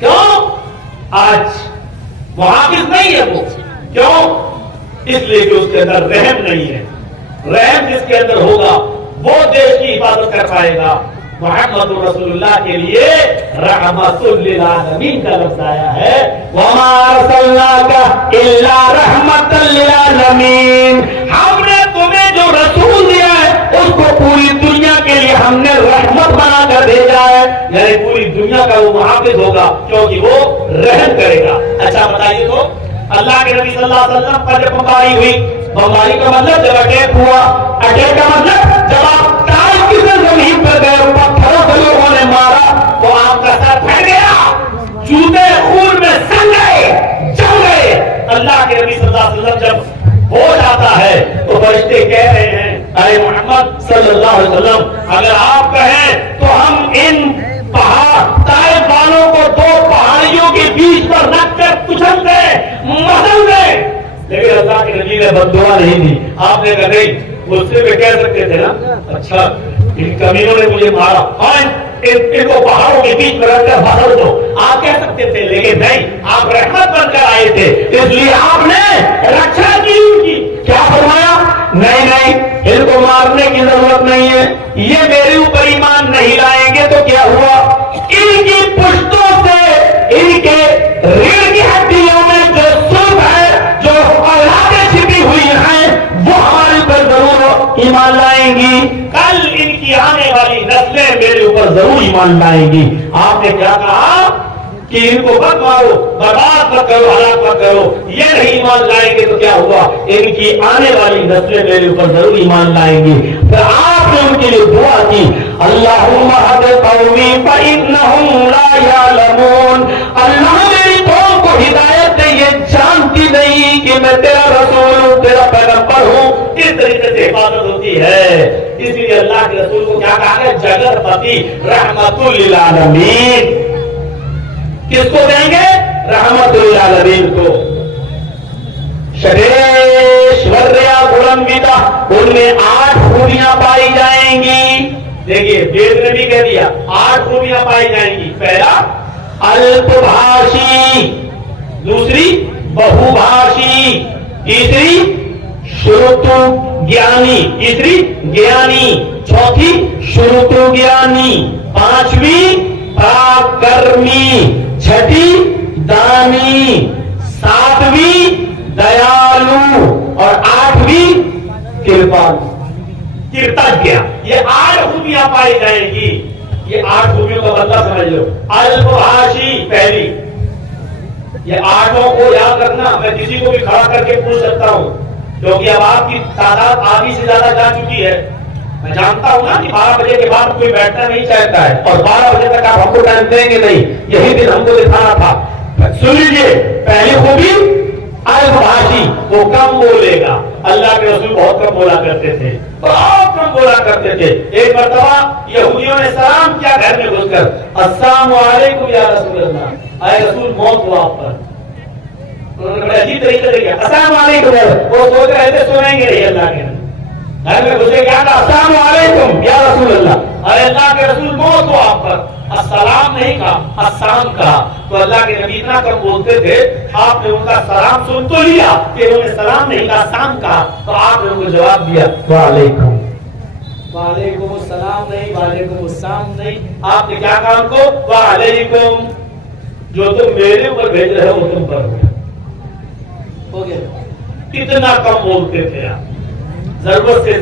क्यों? आज मुहाफिज नहीं है वो। क्यों? इसलिए कि उसके अंदर रहम नहीं है। रहम जिसके अंदर होगा वो देश की हिफाजत कर पाएगा। मोहम्मद रसूलुल्लाह के लिए रहमतुल लिल आलमीन का लफ्ज आया है, वमा अरसलनाका इल्ला रहमतल लिल आलमीन। हमने तुम्हें जो रसूल दिया है उसको पूरी दुनिया के लिए हमने रहमत बनाकर भेजा है, यानी पूरी दुनिया का वो मुहाफिज होगा क्योंकि वो रहम करेगा। अच्छा बताइए तो अल्लाह के नबी सल्लल्लाहु अलैहि वसल्लम पर जब बमबारी हुई, बमबारी का मतलब जब अटैक हुआ, अटैक का मतलब जब आप ताल की जमीन पर गए, पत्थरों से लोगों ने मारा तो आपका सर फट गया, जूते खून में सड़ गए, जल गए। अल्लाह के नबी सल्लल्लाहु अलैहि वसल्लम जब हो जाता है तो फरिश्ते कह रहे हैं, अरे मोहम्मद सल्लल्लाहु अलैहि वसल्लम अगर आप कहें तो हम इन पहाड़ ताइफ वालों को 2 पहाड़ियों के बीच पर रखकर कुचल दें, मसल दें। लेकिन अल्लाह के नबी ने बद्दुआ नहीं दी। आपने कहा नहीं, मुझसे भी कह सकते थे ना, अच्छा इन कमीनों ने मुझे मारा, इनको पहाड़ों के बीच में रखकर मसल दो, आप कह सकते थे। लेकिन नहीं, اس لیے آپ نے رکشا کی ان کی. کیا فرمایا؟ نہیں نہیں ان کو مارنے کی ضرورت نہیں ہے, یہ میرے اوپر ایمان نہیں لائیں گے تو کیا ہوا, ان کی پشتوں سے ان کے ریڑھ کی ہڈیوں میں جو سوگ ہے, جو اولادیں چھپی ہوئی ہیں, وہ ہمارے اوپر ضرور ایمان لائیں گی. کل ان کی آنے والی نسلیں میرے اوپر ضرور ایمان لائیں گی. آپ نے کیا کہا کہ ان کو مت مارو, برباد مت کرو, ہلاک مت کرو. یہ نہیں ایمان لائیں گے تو کیا ہوا, ان کی آنے والی نسلیں میرے اوپر ضرور ایمان لائیں گی. پھر آپ نے ان کے لیے دعا کی, اللہم اہد قومی فإنہم لا یعلمون. اللہ میری قوم کو ہدایت دے, یہ جانتی نہیں کہ میں تیرا رسول ہوں, تیرا پیغمبر ہوں. اس طریقے سے حفاظت ہوتی ہے. اس لیے اللہ کے رسول کو کیا کہا ہے, جگت پتی رحمت للعالمین. کس کو دیں گے؟ رحمت للعالمین کو. شریشوریا گڑمبتا, ان میں 8 خوبیاں پائی جائیں گی. دیکھیے وید نے بھی کہہ دیا 8 خوبیاں پائی جائیں گی. پہلا الپ بھاشی, دوسری بہو بھاشی, تیسری شروتو گیانی, تیسری گیانی, چوتھی شروتو گیانی, پانچویں پراکرمی, چھٹی دانی, ساتویں دیالو اور 8ویں کرپالو, کرتجیہ. یہ 8 خوبیاں پائی جائیں گی. یہ 8 خوبیوں کا مطلب سمجھ لو. الپ بھاشی پہلی, یہ 8 کو یاد رکھنا. میں کسی کو بھی کھڑا کر کے پوچھ سکتا ہوں, کیونکہ اب آپ کی تعداد آدھی سے زیادہ جا چکی ہے. میں جانتا ہوں نا کہ 12 بجے کے بعد کوئی بیٹھنا نہیں چاہتا ہے, اور 12 بجے تک آپ ہم کو ٹائم دیں گے نہیں. یہی دن ہم کو دکھانا تھا. سن لیجیے, پہلی خوبی الپ بھاشی, وہ کم بولے گا. اللہ کے رسول بہت کم بولا کرتے تھے, بہت کم بولا کرتے تھے. ایک مرتبہ یہودیوں نے سلام کیا گھر میں گھس کر, السلام علیکم یا رسول اللہ, اے رسول موت ہوا آپ پر. انہوں نے بڑے عجیب طریقے سے کیا السلام علیکم. وہ سوچ رہے تھے سنیں گے نہیں. اللہ کے گھر میں گھسے کیا کہا, السلام علیکم یا رسول اللہ, ارے اللہ کے رسول موت ہو آپ پر. السلام نہیں کہا, السلام کہا. تو اللہ کے نبی اتنا کم بولتے تھے, آپ نے ان کا سلام سن تو لیا کہ انہوں نے سلام نہیں کہا, السلام کہا. تو آپ نے ان کو جواب دیا وعلیکم. وعلیکم السلام نہیں, وعلیکم السلام نہیں. آپ نے کیا کہا ان کو, وعلیکم. جو تم میرے اوپر بھیج رہے ہو وہ تم پر ہو گیا. اتنا کم بولتے تھے آپ, ضرورت سے